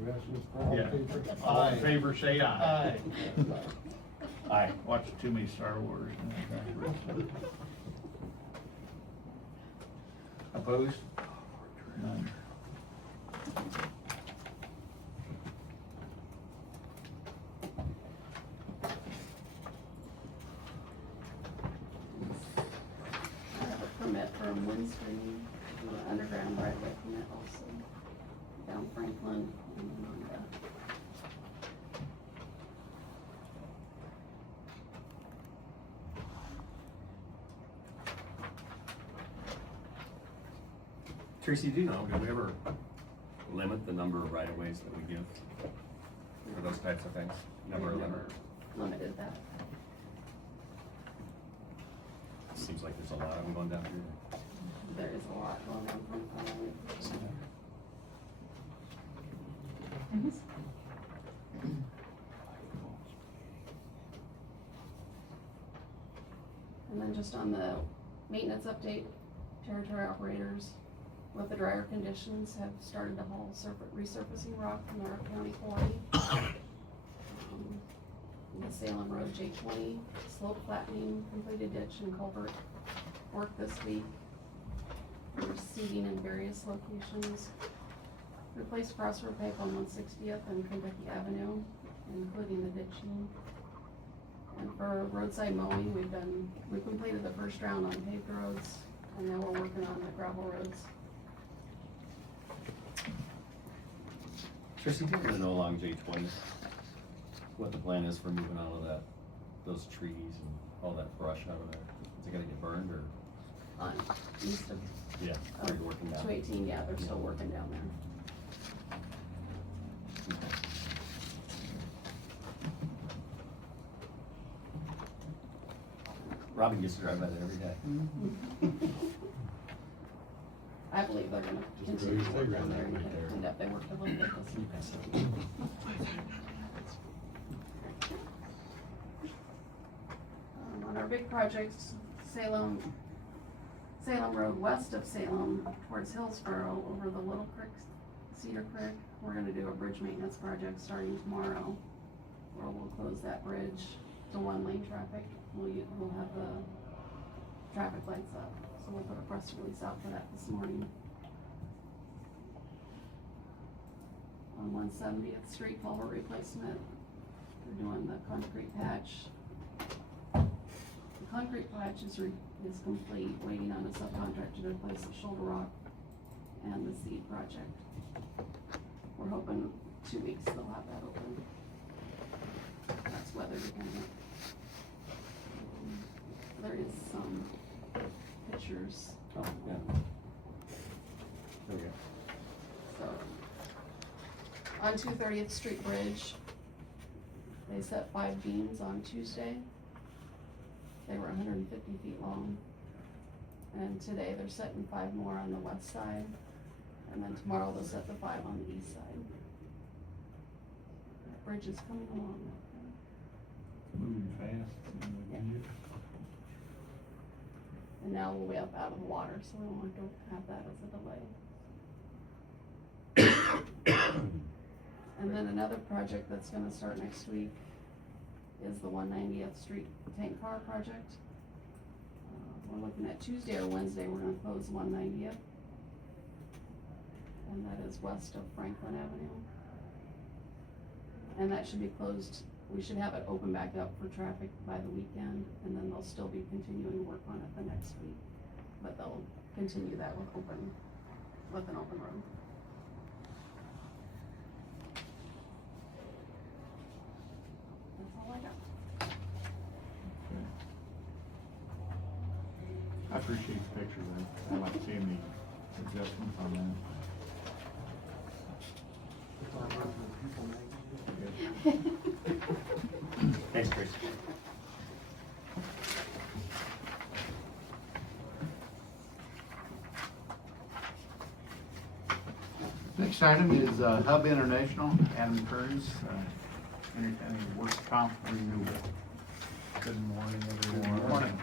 You asking us for all Yeah. in favor? All in favor, say aye. Aye. Watch too many Star Wars. Opposed? None. I have a permit for a windscreen, underground right away permit also, down Franklin. And, Tracy, do you know, do we ever limit the number of right of ways that we give for those types of things? Never we've limit. never limited that. Seems like there's a lot of them going down here. There is a lot going on Franklin. And then just on the maintenance update, territory operators with the drier conditions have started to haul resurfacing rock from our county quarry. The Salem Road J20, slope flattening, completed ditch and culvert work this week. We're seeding in various locations. Replaced crossroad pipe on 160th and Kentucky Avenue, including the ditching. And for roadside mowing, we completed the first round on paved roads, and now we're working on the gravel roads. Tracy, do you want to know along J20, what the plan is for moving all of that, those trees and all that brush out of there? Is it gonna get burned or? On east of Yeah. Are you working down? 218, yeah, they're still working down there. Robin gets to drive by there every day. I believe they're gonna continue to work down there and get it cleaned up. They worked a little bit this week. On our big projects, Salem Road west of Salem towards Hillsborough over the Little Creek, Cedar Creek, we're gonna do a bridge maintenance project starting tomorrow, where we'll close that bridge to one lane traffic. We'll have the traffic lights up. So we'll put a press release out for that this morning. On 170th Street culvert replacement, they're doing the concrete patch. The concrete patch is complete, waiting on a subcontractor to replace the shoulder rock and the seed project. We're hoping 2 weeks they'll have that open. That's weather dependent. There is some pictures. Oh, yeah. There we go. So, on 230th Street Bridge, they set 5 beams on Tuesday. They were 150 feet long. And today they're setting 5 more on the west side. And then tomorrow they'll set the 5 on the east side. That bridge is coming along. Moving fast. Yeah. And now we'll be up out of the water, so we don't want to have that as a delay. And then another project that's gonna start next week is the 190th Street tank car project. We're looking at Tuesday or Wednesday, we're gonna close 190th. And that is west of Franklin Avenue. And that should be closed, we should have it open back up for traffic by the weekend, and then they'll still be continuing work on it the next week. But they'll continue that with an open road. That's all I got. I appreciate the picture, I like seeing the adjustments on that. Thanks, Tracy. Next item is Hub International, Adam Kearns, Henry County Work Comp Renewal. Good morning, everyone. Good morning.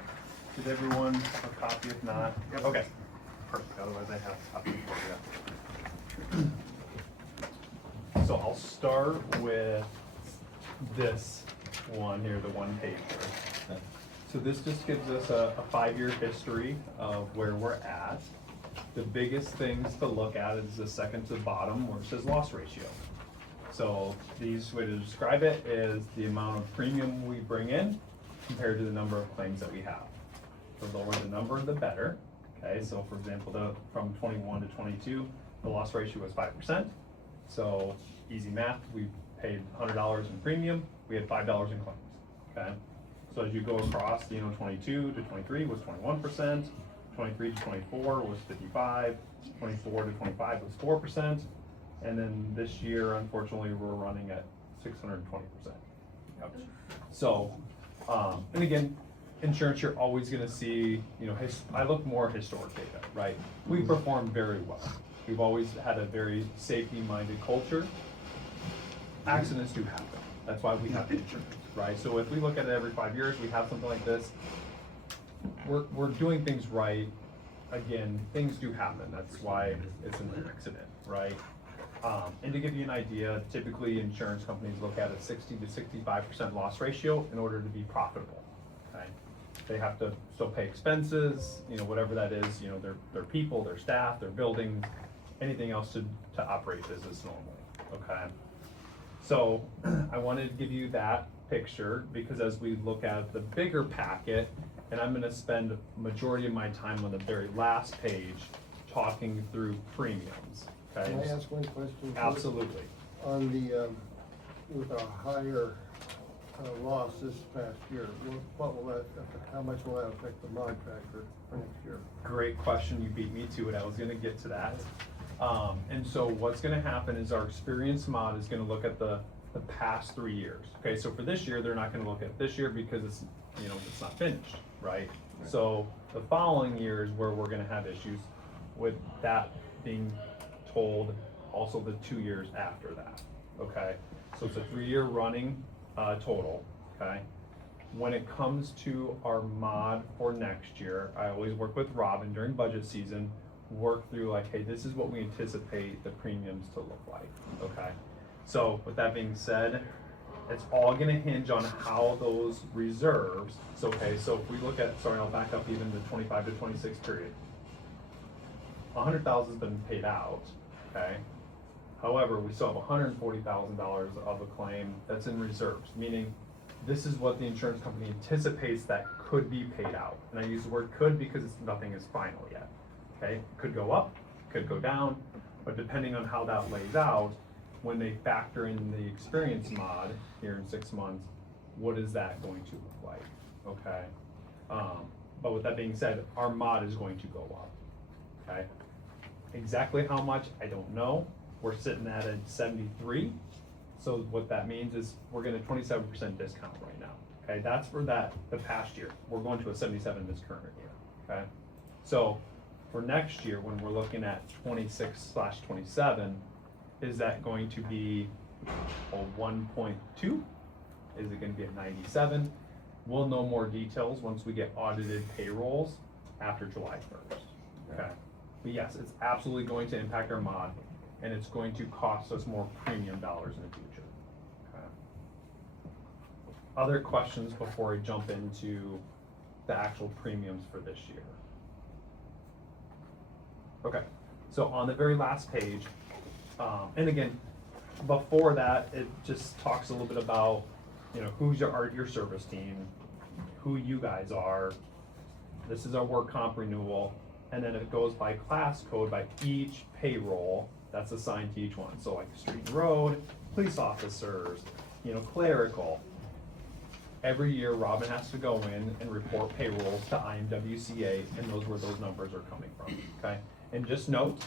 Did everyone have a copy? If not, okay, perfect. Otherwise, I have a copy for you. So I'll start with this one here, the one pager. So this just gives us a 5-year history of where we're at. The biggest things to look at is the second to the bottom where it says loss ratio. So the easiest way to describe it is the amount of premium we bring in compared to the number of claims that we have. The lower the number, the better. Okay, so for example, from 21 to 22, the loss ratio was 5%. So easy math, we paid $100 in premium, we had $5 in claims. Okay, so as you go across, 22 to 23 was 21%, 23 to 24 was 55, 24 to 25 was 4%, and then this year, unfortunately, we're running at 620%. So, and again, insurance, you're always going to see, I look more historic data, right? We perform very well. We've always had a very safety-minded culture. Accidents do happen. That's why we have insurance, right? So if we look at it every 5 years, we have something like this, we're doing things right. Again, things do happen. That's why it's an accident, right? And to give you an idea, typically insurance companies look at a 60 to 65% loss ratio in order to be profitable, okay? They have to still pay expenses, whatever that is, their people, their staff, their buildings, anything else to operate business normally, okay? So I wanted to give you that picture because as we look at the bigger packet, and I'm gonna spend a majority of my time on the very last page talking through premiums, okay? Can I ask one question? Absolutely. On the, with a higher loss this past year, what will that, how much will that affect the mod factor for next year? Great question, you beat me to it, I was gonna get to that. And so what's gonna happen is our experience mod is gonna look at the past 3 years. Okay, so for this year, they're not gonna look at this year because it's, it's not finished, right? So the following year is where we're gonna have issues with that being told also the 2 years after that, okay? So it's a 3-year running total, okay? When it comes to our mod for next year, I always work with Robin during budget season, work through like, hey, this is what we anticipate the premiums to look like, okay? So with that being said, It's all gonna hinge on how those reserves, so, okay, so if we look at, sorry, I'll back up even the 25 to 26 period. 100,000 has been paid out, okay? However, we still have $140,000 of a claim that's in reserves, meaning this is what the insurance company anticipates that could be paid out. And I use the word could because nothing is final yet, okay? Could go up, could go down, but depending on how that lays out, when they factor in the experience mod here in 6 months, what is that going to look like, okay? But with that being said, our mod is going to go up, okay? Exactly how much, I don't know. We're sitting at a 73. So what that means is we're getting a 27% discount right now, okay? That's for the past year. We're going to a 77 this current year, okay? So for next year, when we're looking at 26/27, is that going to be a 1.2? Is it gonna be a 97? We'll know more details once we get audited payrolls after July 1st, okay? But yes, it's absolutely going to impact our mod, and it's going to cost us more premium dollars in the future. Okay. Other questions before I jump into the actual premiums for this year? Okay, so on the very last page, and again, before that, it just talks a little bit about, you know, who's your service team, who you guys are. This is our work comp renewal, and then it goes by class code by each payroll that's assigned to each one. So like street and road, police officers, you know, clerical. Every year, Robin has to go in and report payrolls to IMWCA, and those where those numbers are coming from, okay? And just note,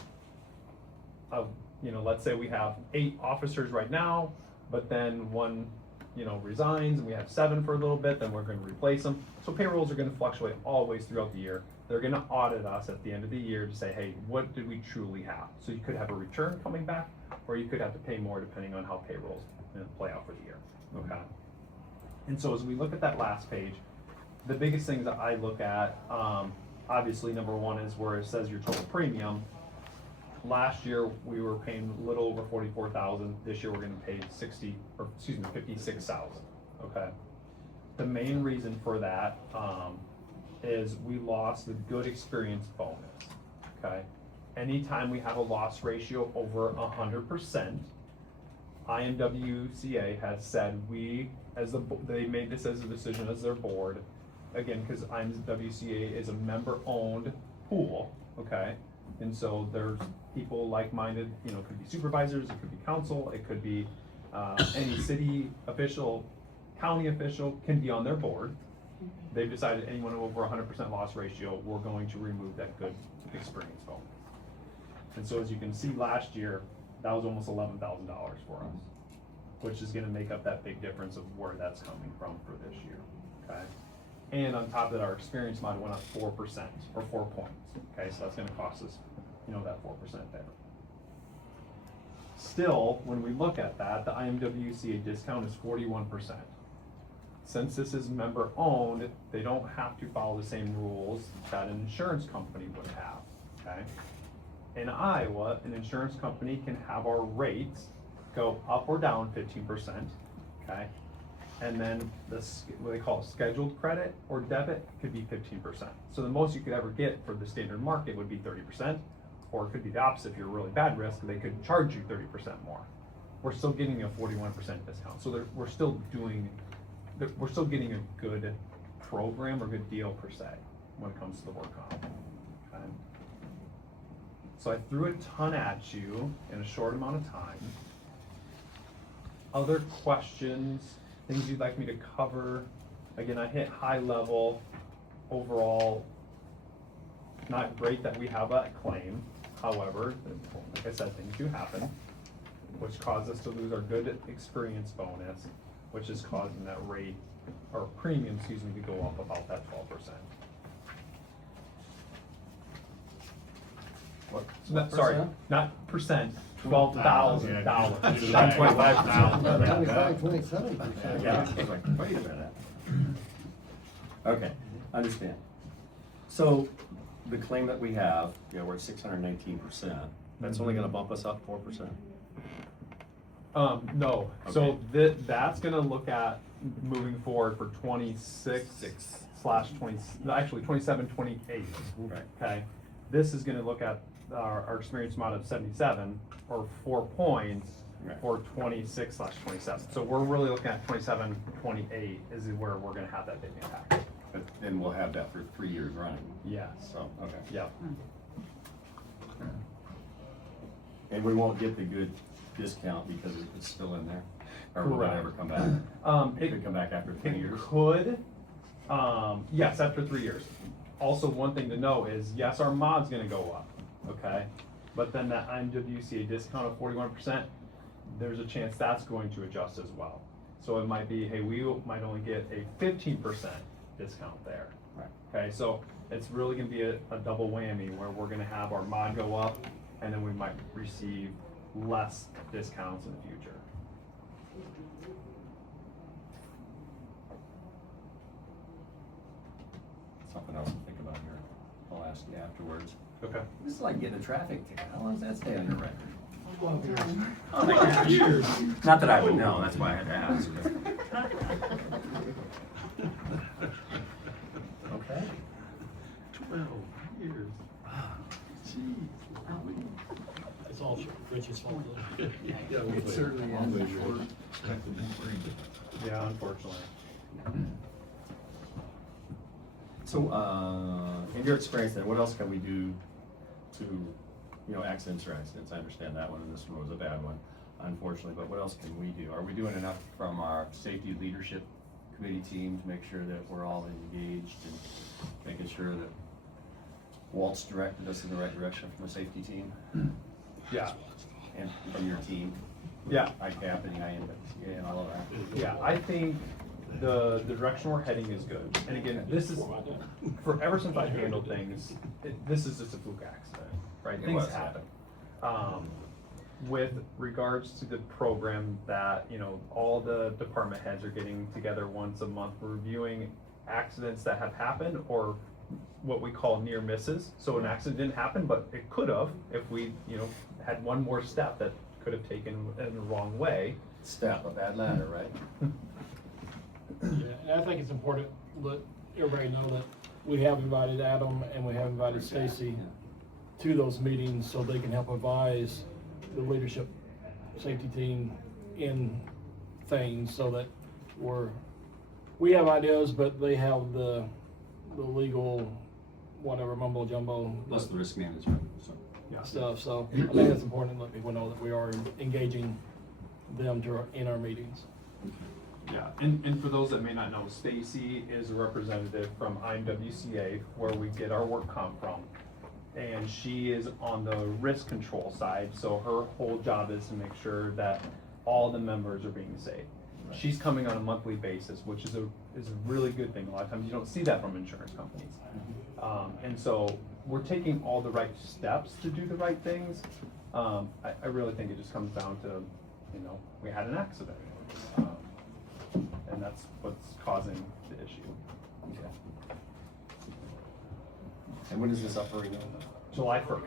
you know, let's say we have 8 officers right now, but then one, you know, resigns, and we have 7 for a little bit, then we're gonna replace them. So payrolls are gonna fluctuate always throughout the year. They're gonna audit us at the end of the year to say, hey, what did we truly have? So you could have a return coming back, or you could have to pay more depending on how payrolls play out for the year, okay? And so as we look at that last page, the biggest things that I look at, obviously number one is where it says your total premium. Last year, we were paying a little over 44,000. This year, we're gonna pay 56,000, okay? The main reason for that, is we lost the good experience bonus, okay? Anytime we have a loss ratio over 100%, IMWCA has said they made this as a decision as their board, again, because IMWCA is a member-owned pool, okay? And so there's people like-minded, you know, it could be supervisors, it could be council, it could be any city official, county official can be on their board. They've decided anyone over 100% loss ratio, we're going to remove that good experience bonus. And so as you can see last year, that was almost $11,000 for us, which is gonna make up that big difference of where that's coming from for this year, okay? And on top of that, our experience model went up 4% or 4 points, okay? So that's gonna cost us, you know, that 4% there. Still, when we look at that, the IMWCA discount is 41%. Since this is member owned, they don't have to follow the same rules that an insurance company would have, okay? In Iowa, an insurance company can have our rates go up or down 15%, okay? And then what they call scheduled credit or debit could be 15%. So the most you could ever get for the standard market would be 30%, or it could be the opposite. If you're a really bad risk, they could charge you 30% more. We're still getting a 41% discount. So we're still getting a good program or good deal per se when it comes to the work comp. Okay? So I threw a ton at you in a short amount of time. Other questions, things you'd like me to cover? Again, I hit high level. Overall, not great that we have that claim. However, like I said, things do happen, which caused us to lose our good experience bonus, which is causing that rate, or premium, excuse me, to go up about that 12%. What? Sorry, not percent, $12,000. Not 25%. 27%. Yeah, I was like, wait a minute. Okay, understand. So the claim that we have, we're at 619%. That's only gonna bump us up 4%. No, so that's gonna look at moving forward for 26/20, no, actually 27, 28. Right. Okay, this is gonna look at our experience mod of 77, or 4 points Right. for 26/27. So we're really looking at 27, 28 is where we're gonna have that big impact. But then we'll have that for 3 years running, Yes, so, okay. yeah. And we won't get the good discount because it's still in there? Or will it Correct. ever come back? It could come back after 3 It years? could, yes, after 3 years. Also, one thing to know is, yes, our mod's gonna go up, okay? But then that IMWCA discount of 41%, there's a chance that's going to adjust as well. So it might be, hey, we might only get a 15% discount there. Right. Okay, so it's really gonna be a double whammy where we're gonna have our mod go up and then we might receive less discounts in the future. Something else to think about here. I'll ask you afterwards. Okay. This is like getting a traffic ticket. How long does that stay on your record? Well, Oh my gosh. Not that I would know, that's why I had to ask. Okay. 12 years. Jeez. It's all Rich's fault. Yeah, It certainly is. Yeah, unfortunately. So, in your experience then, what else can we do to, accidents are accidents, I understand that one, and this one was a bad one, unfortunately, but what else can we do? Are we doing enough from our safety leadership committee team to make sure that we're all engaged and making sure that Walt's directed us in the right direction from the safety team? Yeah, And from your team? yeah. ICAP and IMWCA and all of that? Yeah, I think the direction we're heading is good. And again, this is, for ever since I've handled things, this is just a fluke accident, right? It Things was, yeah. happen. With regards to the program that, all the department heads are getting together once a month, reviewing accidents that have happened or what we call near misses. So an accident didn't happen, but it could have if we, had one more step that could have taken in the wrong way. Step, a bad ladder, right? Yeah, and I think it's important to let everybody know that we have invited Adam and we have invited Stacy to those meetings so they can help advise the leadership safety team in things so that we have ideas, but they have the legal, whatever mumbo jumbo. Plus the risk management, so. Stuff, so I think it's important to let people know that we are engaging them in our meetings. Yeah, and for those that may not know, Stacy is a representative from IMWCA, where we get our work comp from. And she is on the risk control side, so her whole job is to make sure that all the members are being safe. Right. She's coming on a monthly basis, which is a really good thing. A lot of times you don't see that from insurance companies. And so we're taking all the right steps to do the right things. I really think it just comes down to, we had an accident. And that's what's causing the issue. Okay. And when is this up for renewal? July 1st.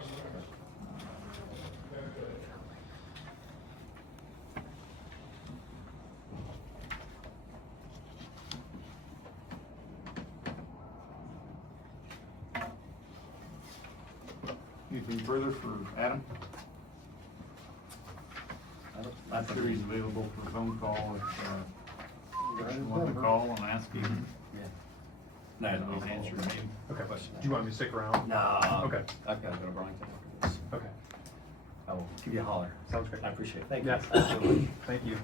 Anything further for Adam? I'm sure he's available for a phone call if you want to call and ask him. No, He's answering me. Okay. Question. Do you want me to stick around? No. Okay. I've got to go to Burlington after this. Okay. I will give you a holler. Sounds great. I appreciate it. Thank you. Yes, absolutely. Thank you.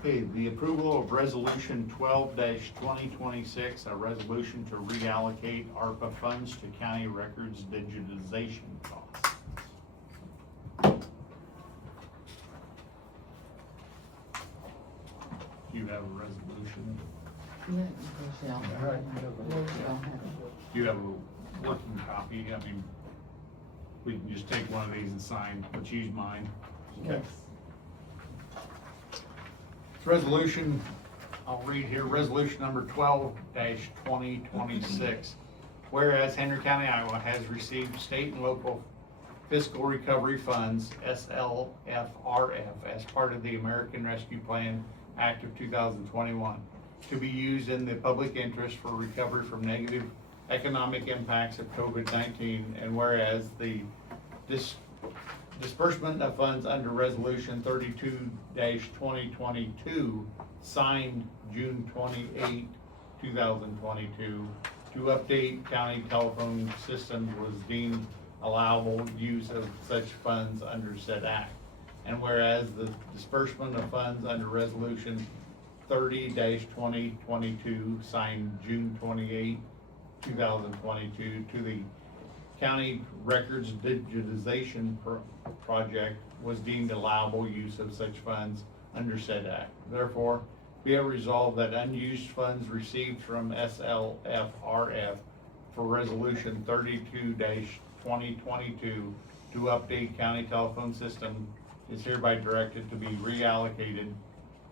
Okay, the approval of resolution 12-2026, a resolution to reallocate ARPA funds to county records digitization costs. Do you have a resolution? Do you have a working copy? I mean, we can just take one of these and sign, let's use mine. Okay. Resolution I'll read here, resolution number 12-2026. Whereas Henry County, Iowa has received state and local fiscal recovery funds, SLFRF, as part of the American Rescue Plan Act of 2021, to be used in the public interest for recovery from negative economic impacts of COVID-19, and whereas the disbursement of funds under resolution 32-2022, signed June 28, 2022, to update county telephone systems was deemed allowable use of such funds under said act. And whereas the disbursement of funds under resolution 30-2022, signed June 28, 2022, to the county records digitization project was deemed allowable use of such funds under said act. Therefore, be it resolved that unused funds received from SLFRF for resolution 32-2022 to update county telephone system is hereby directed to be reallocated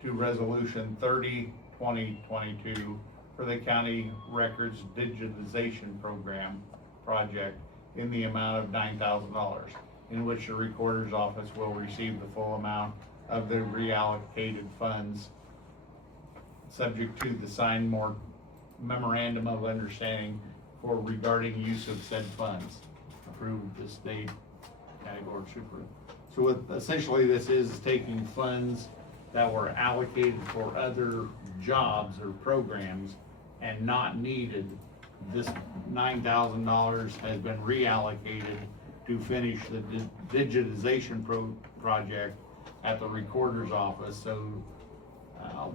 to resolution 30-2022 for the county records digitization program project in the amount of $9,000, in which the recorder's office will receive the full amount of the reallocated funds, subject to the signed memorandum of understanding for regarding use of said funds, approved this state county board super. So what essentially this is taking funds that were allocated for other jobs or programs and not needed. This $9,000 has been reallocated to finish the digitization project at the recorder's office. So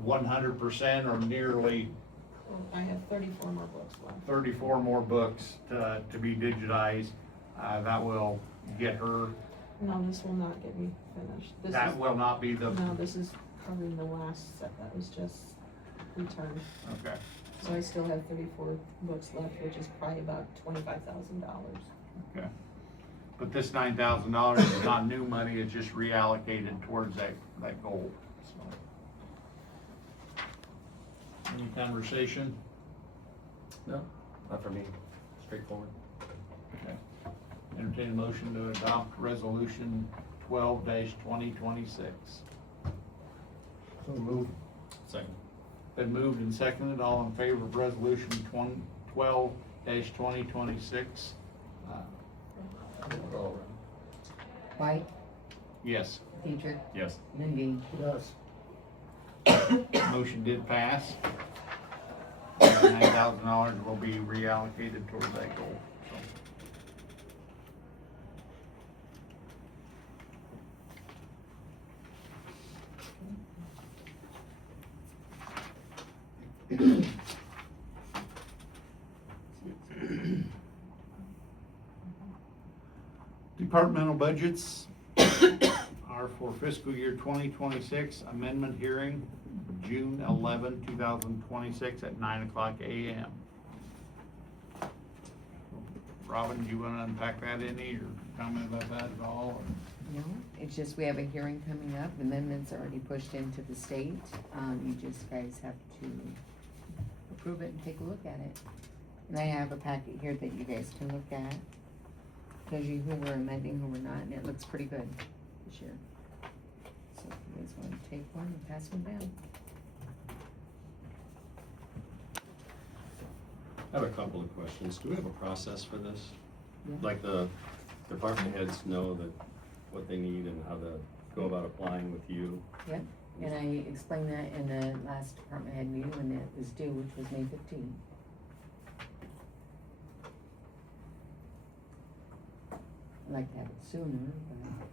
100% or nearly I have 34 more books left. 34 more books to be digitized. That will get her. No, this will not get me finished. That will not be the. No, this is covering the last set that was just returned. Okay. So I still have 34 books left, which is probably about $25,000. Okay. But this $9,000 is not new money, it's just reallocated towards that goal, so. Any conversation? No, not for me. Straightforward. Okay. Entertain a motion to adopt resolution 12-2026. So move. Second. Been moved and seconded, all in favor of resolution 12-2026? White, Yes. Dietrich, Yes. Mindy. Yes. Motion did pass. $9,000 will be reallocated towards that goal, so. Departmental budgets are for fiscal year 2026, amendment hearing, June 11, 2026 at 9:00 a.m. Robin, do you want to unpack that any or comment about that at all? Or? No, it's just we have a hearing coming up, the amendment's already pushed into the state, you just guys have to approve it and take a look at it. And I have a packet here that you guys can look at, tells you who we're amending, who we're not, and it looks pretty good this year. So if you guys wanna take one and pass one down. I have a couple of questions. Do we have a process for this? Yeah. Like the department heads know that what they need and how to go about applying with you? Yep, and I explained that in the last department head meeting when it was due, which was May 15th. I'd like to have it sooner, but.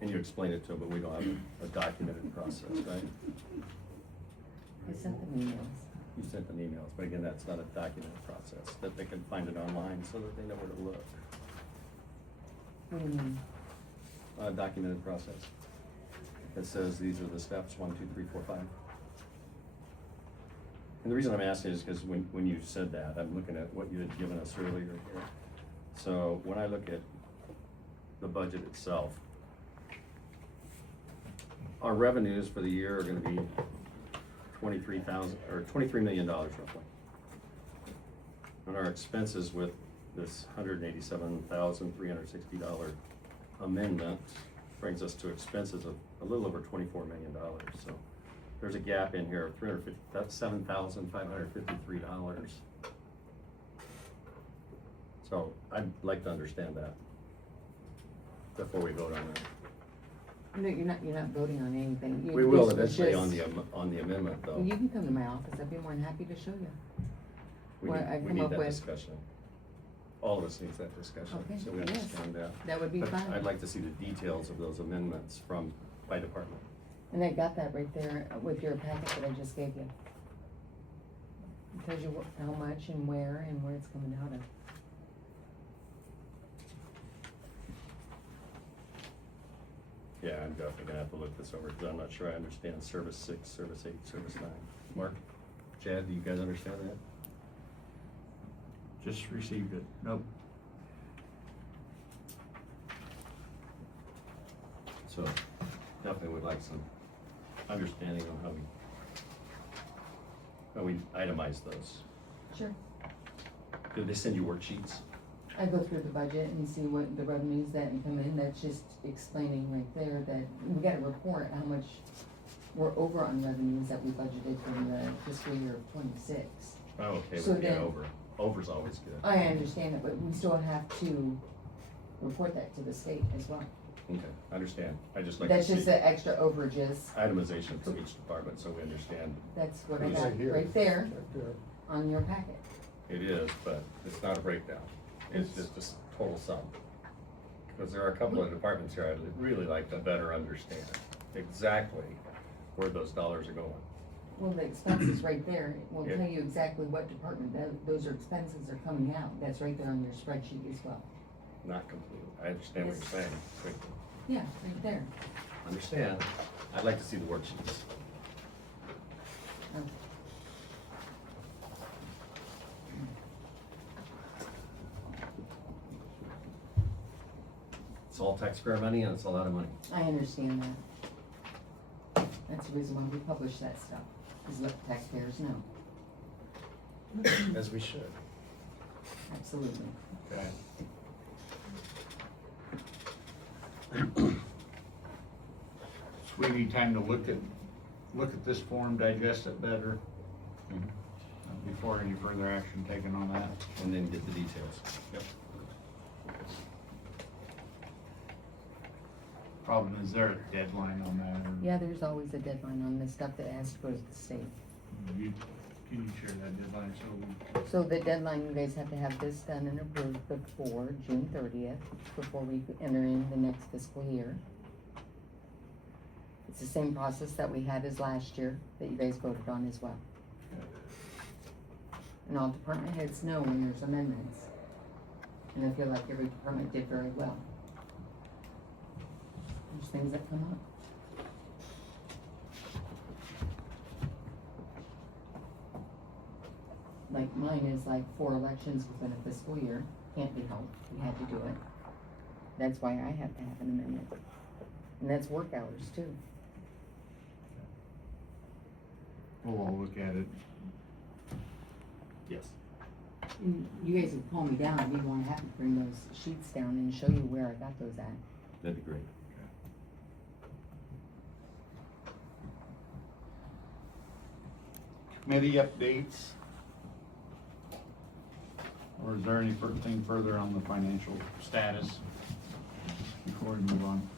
And you explain it to them, but we don't have a documented process, right? I sent them emails. You sent them emails, but again, that's not a documented process, that they can find it online so that they know where to look. What do you mean? A documented process. It says these are the steps, 1, 2, 3, 4, 5. And the reason I'm asking is because when you said that, I'm looking at what you had given us earlier here. So when I look at the budget itself. Our revenues for the year are gonna be $23 million roughly. And our expenses with this $187,360 amendment brings us to expenses of a little over $24 million. So there's a gap in here of that's $7,553. So I'd like to understand that before we vote on that. No, you're not voting on anything. We will This was eventually just- on the amendment though. You can come to my office, I'd be more than happy to show you. We What need, I we come need up that with. discussion. All of us needs that discussion, Okay, so we yes. understand that. That would be But fine. I'd like to see the details of those amendments by department. And I got that right there with your packet that I just gave you. It tells you how much and where it's coming out of. Yeah, I'm definitely gonna have to look this over, because I'm not sure I understand service 6, service 8, service 9. Mark, Chad, do you guys understand that? Just received it. Nope. So definitely would like some understanding on how we itemize those. Sure. Do they send you worksheets? I go through the budget and see what the revenues that come in, that's just explaining right there that we gotta report how much we're over on revenues that we budgeted from the fiscal year of 26. I'm okay So with being then- over. Over's always good. I understand it, but we still have to report that to the state as well. Okay, I understand. I just like to That's see just the extra overages, itemization from each department, so we understand. that's what I Right got here. right there Right there. on your packet. It is, but it's not a breakdown. It's just a total sum. Because there are a couple of departments here I'd really like to better understand exactly where those dollars are going. Well, the expenses right there will Yeah. tell you exactly what department those are expenses are coming out. That's right there on your spreadsheet as well. Not completely. I understand what you're saying. Quickly. Yeah, right there. Understand. I'd like to see the worksheets. Okay. It's all taxpayer money and it's a lot of money. I understand that. That's the reason why we publish that stuff, is let taxpayers know. As we should. Absolutely. Okay. So we need time to look at this form, digest it better, before any further action taken on that. And then get the details. Yep. Problem is, there a deadline on that? Or Yeah, there's always a deadline on this stuff that has to go to the state. Can you share that deadline So the deadline, you guys have to have this done and approved before June 30th, before we enter in the next fiscal year. It's the same process that we had as last year, that you guys voted on as well. And all department heads know when there's amendments. And I feel like every department did very well. There's things that come up. Like mine is like 4 elections within a fiscal year, can't be helped, we had to do it. That's why I have to have an amendment. And that's work hours too. We'll all look at it. Yes. You guys would call me down, I'd be more than happy to bring those sheets down and show you where I got those at. That'd be great. Committee updates? Or is there anything further on the financial status before we move on?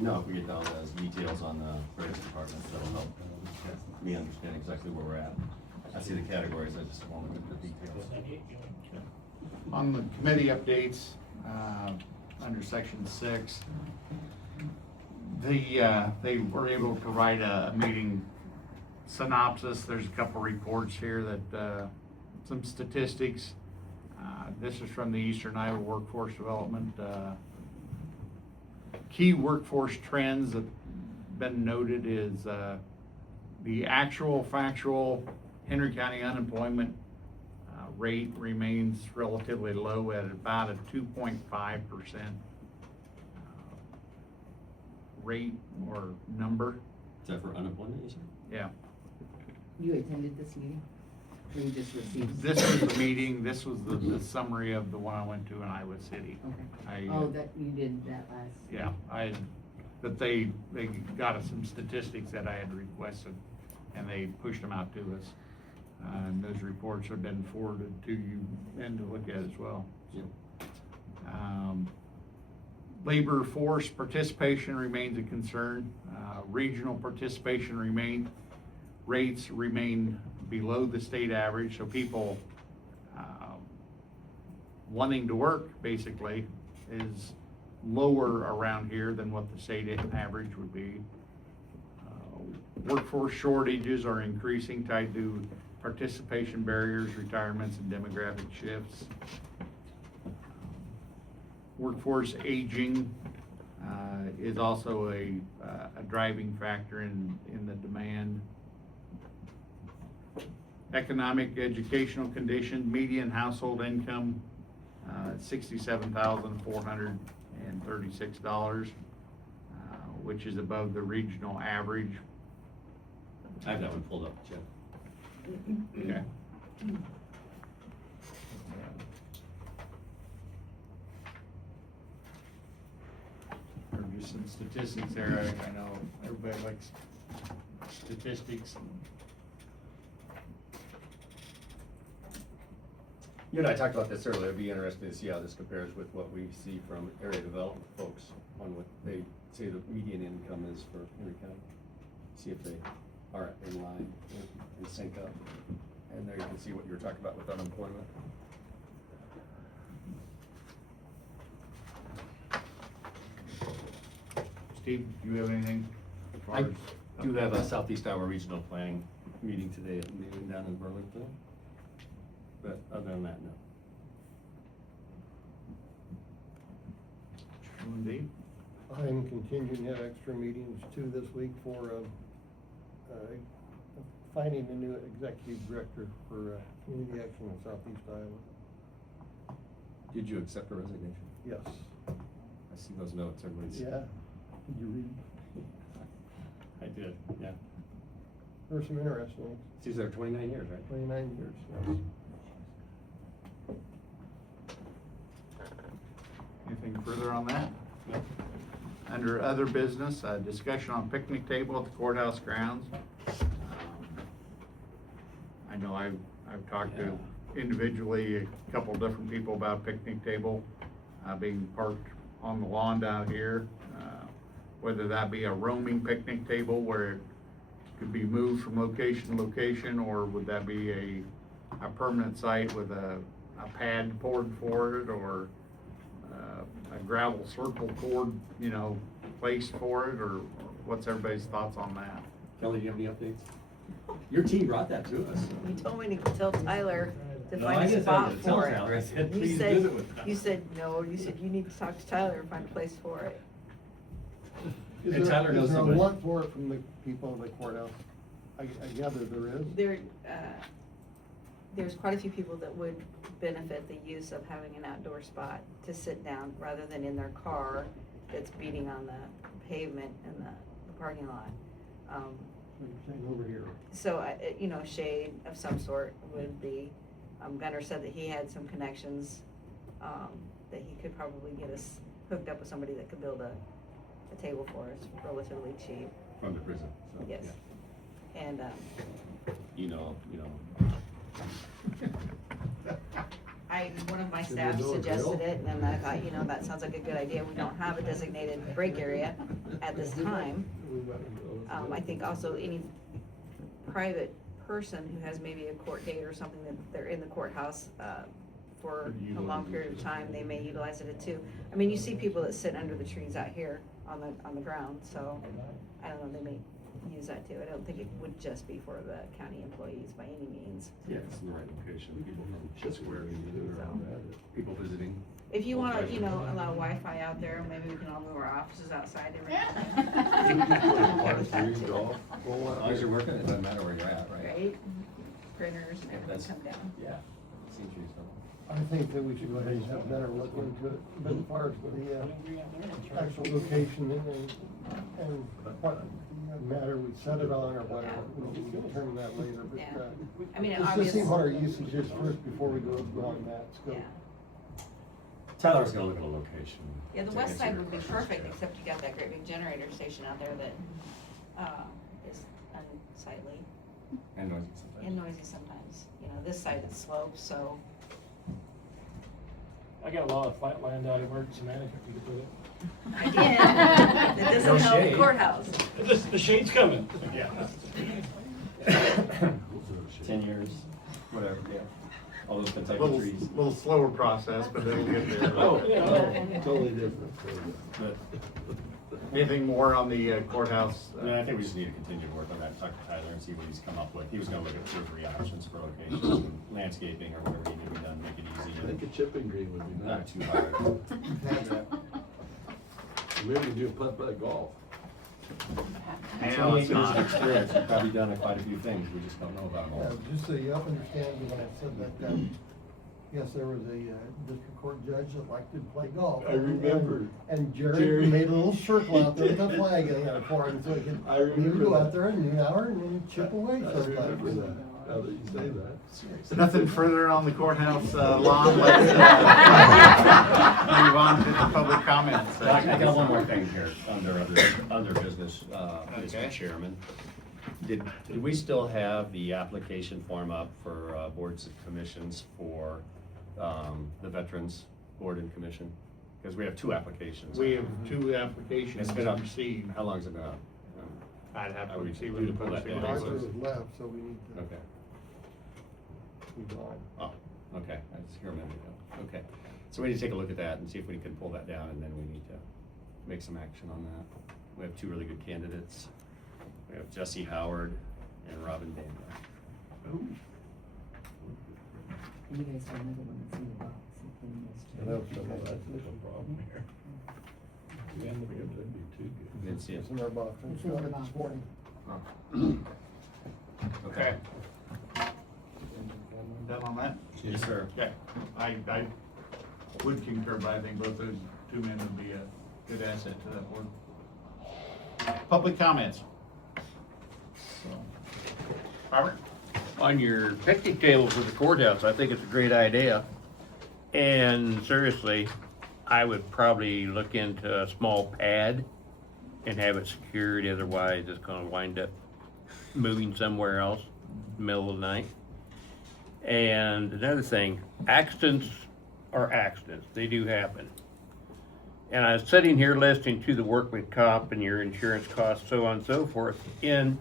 No, if we get down to those details on the various departments, that'll help me understand exactly where we're at. I see the categories, I just want to look at the details. On the committee updates, under section 6, they were able to provide a meeting synopsis. There's a couple reports here that, some statistics. This is from the Eastern Iowa Workforce Development. Key workforce trends that have been noted is the actual factual Henry County unemployment rate remains relatively low at about a 2.5%. rate or number. Is that for unemployment, you said? Yeah. You attended this meeting? Or you just received? This was the meeting, this was the summary of the one I went to in Iowa City. Okay. I, Oh, that, you did that last. Yeah, but they got us some statistics that I had requested, and they pushed them out to us. And those reports have been forwarded to you and to look at as well. Yep. Labor force participation remains a concern. Regional participation rates remain below the state average, so people wanting to work basically is lower around here than what the state average would be. Workforce shortages are increasing, tied to participation barriers, retirements, and demographic shifts. Workforce aging is also a driving factor in the demand. Economic educational condition, median household income, $67,436, which is above the regional average. I have that one pulled up, Jeff. Okay. There are just some statistics there. I know everybody likes statistics. You and I talked about this earlier. It'd be interesting to see how this compares with what we see from area development folks on what they say the median income is for Henry County. See if they are in line and sync up. And there you can see what you were talking about with unemployment. Steve, do you have anything? as far I as do have a Southeast Iowa Regional Planning meeting today at noon down in Burlington. But other than that, no. Indeed. I'm continuing to have extra meetings too this week for finding a new executive director for community action in Southeast Iowa. Did you accept a resignation? Yes. I see those notes, everybody's. Yeah. Did you read? I did, yeah. There's some interesting. She's there 29 years, right? 29 years, yes. Anything further on that? Under other business, discussion on picnic table at the courthouse grounds. I know I've talked to individually a couple different people about picnic table being parked on the lawn down here. Whether that be a roaming picnic table where it could be moved from location to location, or would that be a permanent site with a pad poured for it, or a gravel circle cord, placed for it, or what's everybody's thoughts on that? Kelly, do you have any updates? Your team brought that to us. You told me to tell Tyler to No, I find a didn't tell spot you to tell for Tyler. I it. said, You please said- visit with us. You said, no, you said you need to talk to Tyler and find a place for it. And Tyler knows Is there a somebody. want for it from the people of the courthouse? I gather there is. There's quite a few people that would benefit the use of having an outdoor spot to sit down rather than in their car that's beating on the pavement in the parking lot. Saying over here. So, shade of some sort would be, Gunnar said that he had some connections, that he could probably get us hooked up with somebody that could build a table for us relatively cheap. From the prison, so. Yes. Yeah. And, one of my staff suggested it, and then I thought, that sounds like a good idea. We don't have a designated break area at this time. I think also any private person who has maybe a court date or something that they're in the courthouse, for a long period of time, they may utilize it too. I mean, you see people that sit under the trees out here on the ground, so I don't know, they may use that too. I don't think it would just be for the county employees by any means. Yeah, it's in the right location, people from Chisware, people visiting. If you wanna, allow Wi-Fi out there, maybe we can all move our offices outside every As long as you're working, it doesn't matter where you're at, right? Right? Printers and everything That's- come down. Yeah. Seems reasonable. I think that we should go ahead and have a better look into it, but as far as the actual location And what matter we set it on or whatever, we can determine that later, but, Yeah. I mean, just to obvious. see what our usage is first before we go beyond that scope. Yeah. Tyler's gonna look at a location. Yeah, the to west answer side your would be questions perfect, there. except you got that great big generator station out there that, is unsightly And noisy sometimes. and noisy sometimes. You know, this side is sloped, so, I got a lot of flat land out emergency management, you could put it. again, that No doesn't help the shade. courthouse. The shade's coming. Yeah. 10 years, whatever, yeah. All those Kentucky Little, trees. little slower process, but it'll get there. Oh, yeah. Totally different. But, Anything more on the courthouse? no, I think we just need to continue to work on that, talk to Tyler and see what he's come up with. He was gonna look at 2 or 3 options for locations, and landscaping or whatever needed to be done, make it I easy think a and chipping green would be not nice. too hard. Maybe we do putt-putt golf. And 28 let's years not. of experience, you've probably done quite a few things, we just don't know about them Yeah, all. just so you understand, when I said that, yes, there was a district court judge that liked to play golf. I remember. And Jerry. Jerry made a little circle out there with a flag in it for him, so he could, I he would remember go that. out there in noon hour and then chip away I remember sometimes. that, now that you say that. Nothing further on the courthouse lawn. Let's move on to the public comments. I got one more thing here, under business, Okay. Mr. Chairman. Did we still have the application form up for boards and commissions for the Veterans Board and Commission? Because we have 2 applications. We have 2 applications It's been up, received. how long's it been up? I'd have Are to we see due when to the pull that posting down? Roger was. was left, so we need to Okay, move on. oh, okay, I just hear a minute ago, okay. So we need to take a look at that and see if we can pull that down, and then we need to make some action on that. We have 2 really good candidates. We have Jesse Howard and Robin Daniel. You guys have another one that's in the box. you can use too. And that's no problem here. Yeah, that'd be too good. Didn't see it. It's in our box. It's in the box. This morning. Okay. Done on that? Yes, sir. Okay. I would concur, but I think both those 2 men would be a good asset to that board. Public comments. So, Robert? On your picnic table for the courthouse, I think it's a great idea. And seriously, I would probably look into a small pad and have it secured, otherwise it's gonna wind up moving somewhere else, middle of the night. And another thing, accidents are accidents, they do happen. And I was sitting here listening to the workman comp and your insurance costs, so on and so forth, in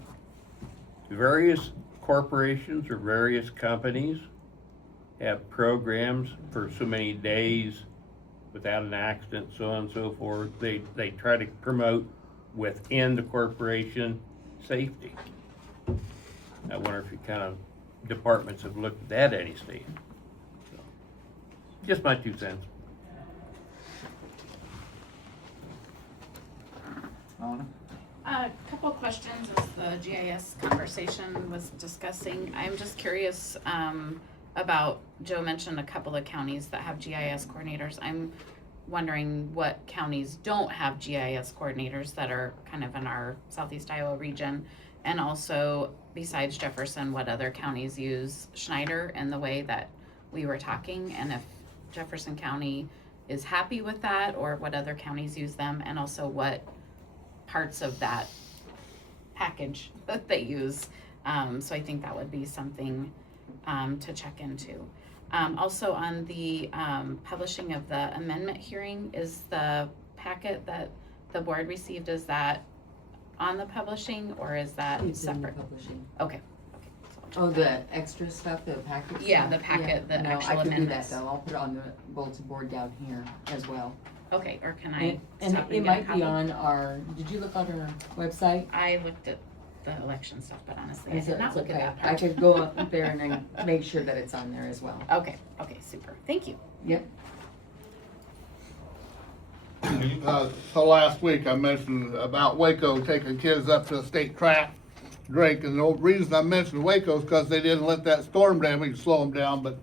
various corporations or various companies have programs for so many days without an accident, so on and so forth. They try to promote within the corporation safety. I wonder if you kind of departments have looked at that any, Steve. So, just my 2 cents. A couple of questions as the GIS conversation was discussing. I'm just curious about, Joe mentioned a couple of counties that have GIS coordinators. I'm wondering what counties don't have GIS coordinators that are kind of in our Southeast Iowa region. And also, besides Jefferson, what other counties use Schneider in the way that we were talking, and if Jefferson County is happy with that, or what other counties use them, and also what parts of that package that they use. So I think that would be something to check into. Also on the publishing of the amendment hearing, is the packet that the board received, is that on the publishing or is that It's in the separate? publishing. Okay. Oh, the extra stuff, the packet Yeah, stuff? the packet, the No, actual I could do that amendments. though, I'll put it on the bulletin board down here as well. Okay, or can I And stop it and get a might be copy? on our, did you look on our website? I looked at the election stuff, but honestly, I Is did it- not it's look at okay. that I part. could go up there and then make sure that it's on there as well. Okay, super, thank you. Yep. So last week I mentioned about Waco taking kids up to a state track drink, and the reason I mentioned Waco is because they didn't let that storm damage slow them down. But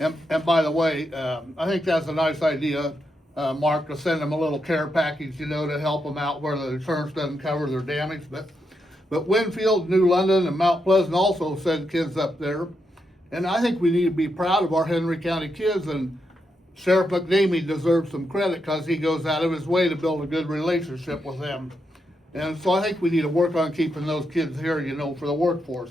and by the way, I think that's a nice idea. Mark to send them a little care package, you know, to help them out where the insurance doesn't cover their damage. But Winfield, New London, and Mount Pleasant also send kids up there. And I think we need to be proud of our Henry County kids, and Sheriff McNamee deserves some credit because he goes out of his way to build a good relationship with them. And so I think we need to work on keeping those kids here, you know, for the workforce.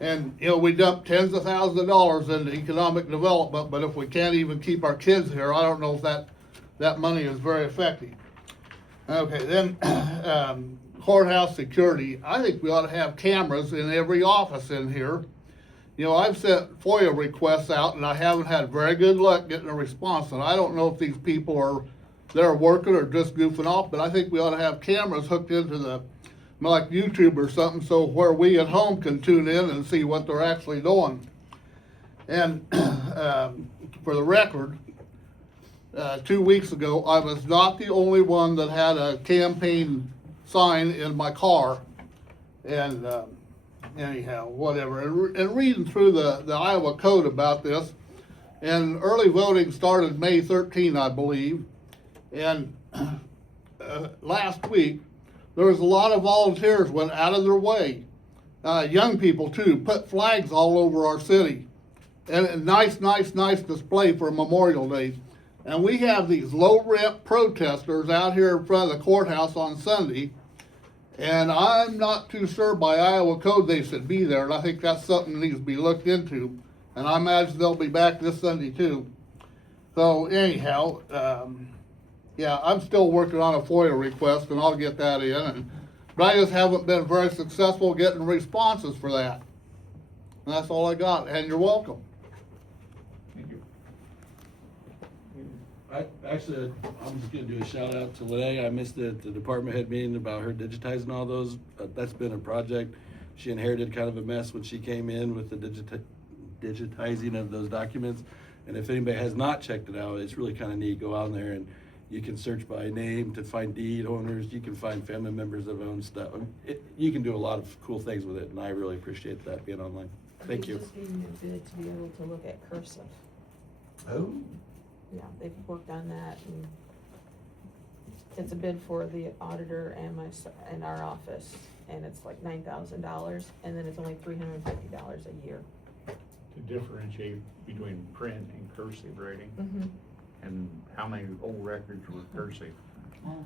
And, you know, we dump tens of thousands of dollars into economic development, but if we can't even keep our kids here, I don't know if that money is very effective. Okay, then courthouse security. I think we ought to have cameras in every office in here. You know, I've sent FOIA requests out and I haven't had very good luck getting a response. And I don't know if these people are there working or just goofing off, but I think we ought to have cameras hooked into the, like YouTube or something, so where we at home can tune in and see what they're actually doing. And for the record, 2 weeks ago, I was not the only one that had a campaign sign in my car. And anyhow, whatever. And reading through the Iowa code about this, and early voting started May 13, I believe. And last week, there was a lot of volunteers went out of their way. Young people too, put flags all over our city. And a nice display for Memorial Day. And we have these low-rent protesters out here in front of the courthouse on Sunday. And I'm not too sure by Iowa code they should be there. And I think that's something that needs to be looked into. And I imagine they'll be back this Sunday too. So anyhow, yeah, I'm still working on a FOIA request, and I'll get that in. But I just haven't been very successful getting responses for that. And that's all I got, and you're welcome. Thank you. I'm just gonna do a shout out to Lene. I missed the department head meeting about her digitizing all those. That's been a project. She inherited kind of a mess when she came in with the digitizing of those documents. And if anybody has not checked it out, it's really kind of neat. Go out there and you can search by name to find deed owners. You can find family members that own stuff. You can do a lot of cool things with it, and I really appreciate that being online. Thank you. Just getting a bid to be able to look at cursive. Oh. Yeah, they've worked on that, and it's a bid for the auditor and our office, and it's like $9,000, and then it's only $350 a year. To differentiate between print and cursive writing. Mm-hmm. And how many old records were cursive?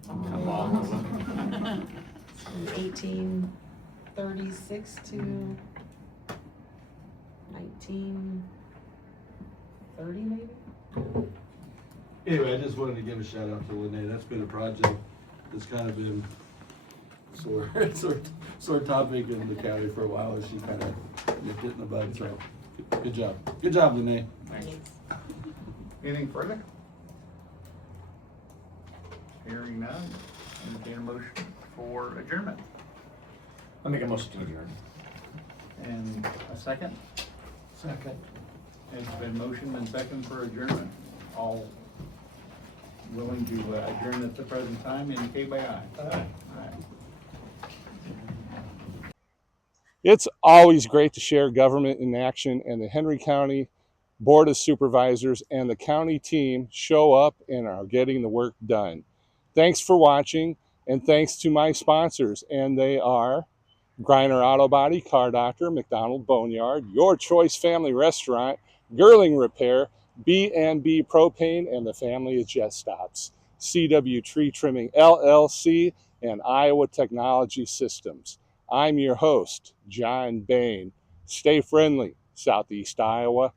From 1836 to 1930 maybe? Anyway, I just wanted to give a shout out to Lene. That's been a project that's kind of been sore topic in the county for a while, and she kind of nipped it in the bud. So good job. Good job, Lene. Thanks. Anything further? Hearing none, entertain a motion for adjournment. I'll make a motion to adjourn. And a second? Second. It's been motioned and second for adjournment. All willing to adjourn at the present time, indicate by aye. Aye. It's always great to share government in action, and the Henry County Board of Supervisors and the county team show up and are getting the work done. Thanks for watching, and thanks to my sponsors, and they are Griner Auto Body, Car Doctor, McDonald Boneyard, Your Choice Family Restaurant, Girling Repair, B&B Propane, and the family of Jet Stops, CW Tree Trimming LLC, and Iowa Technology Systems. I'm your host, John Bain. Stay friendly, Southeast Iowa.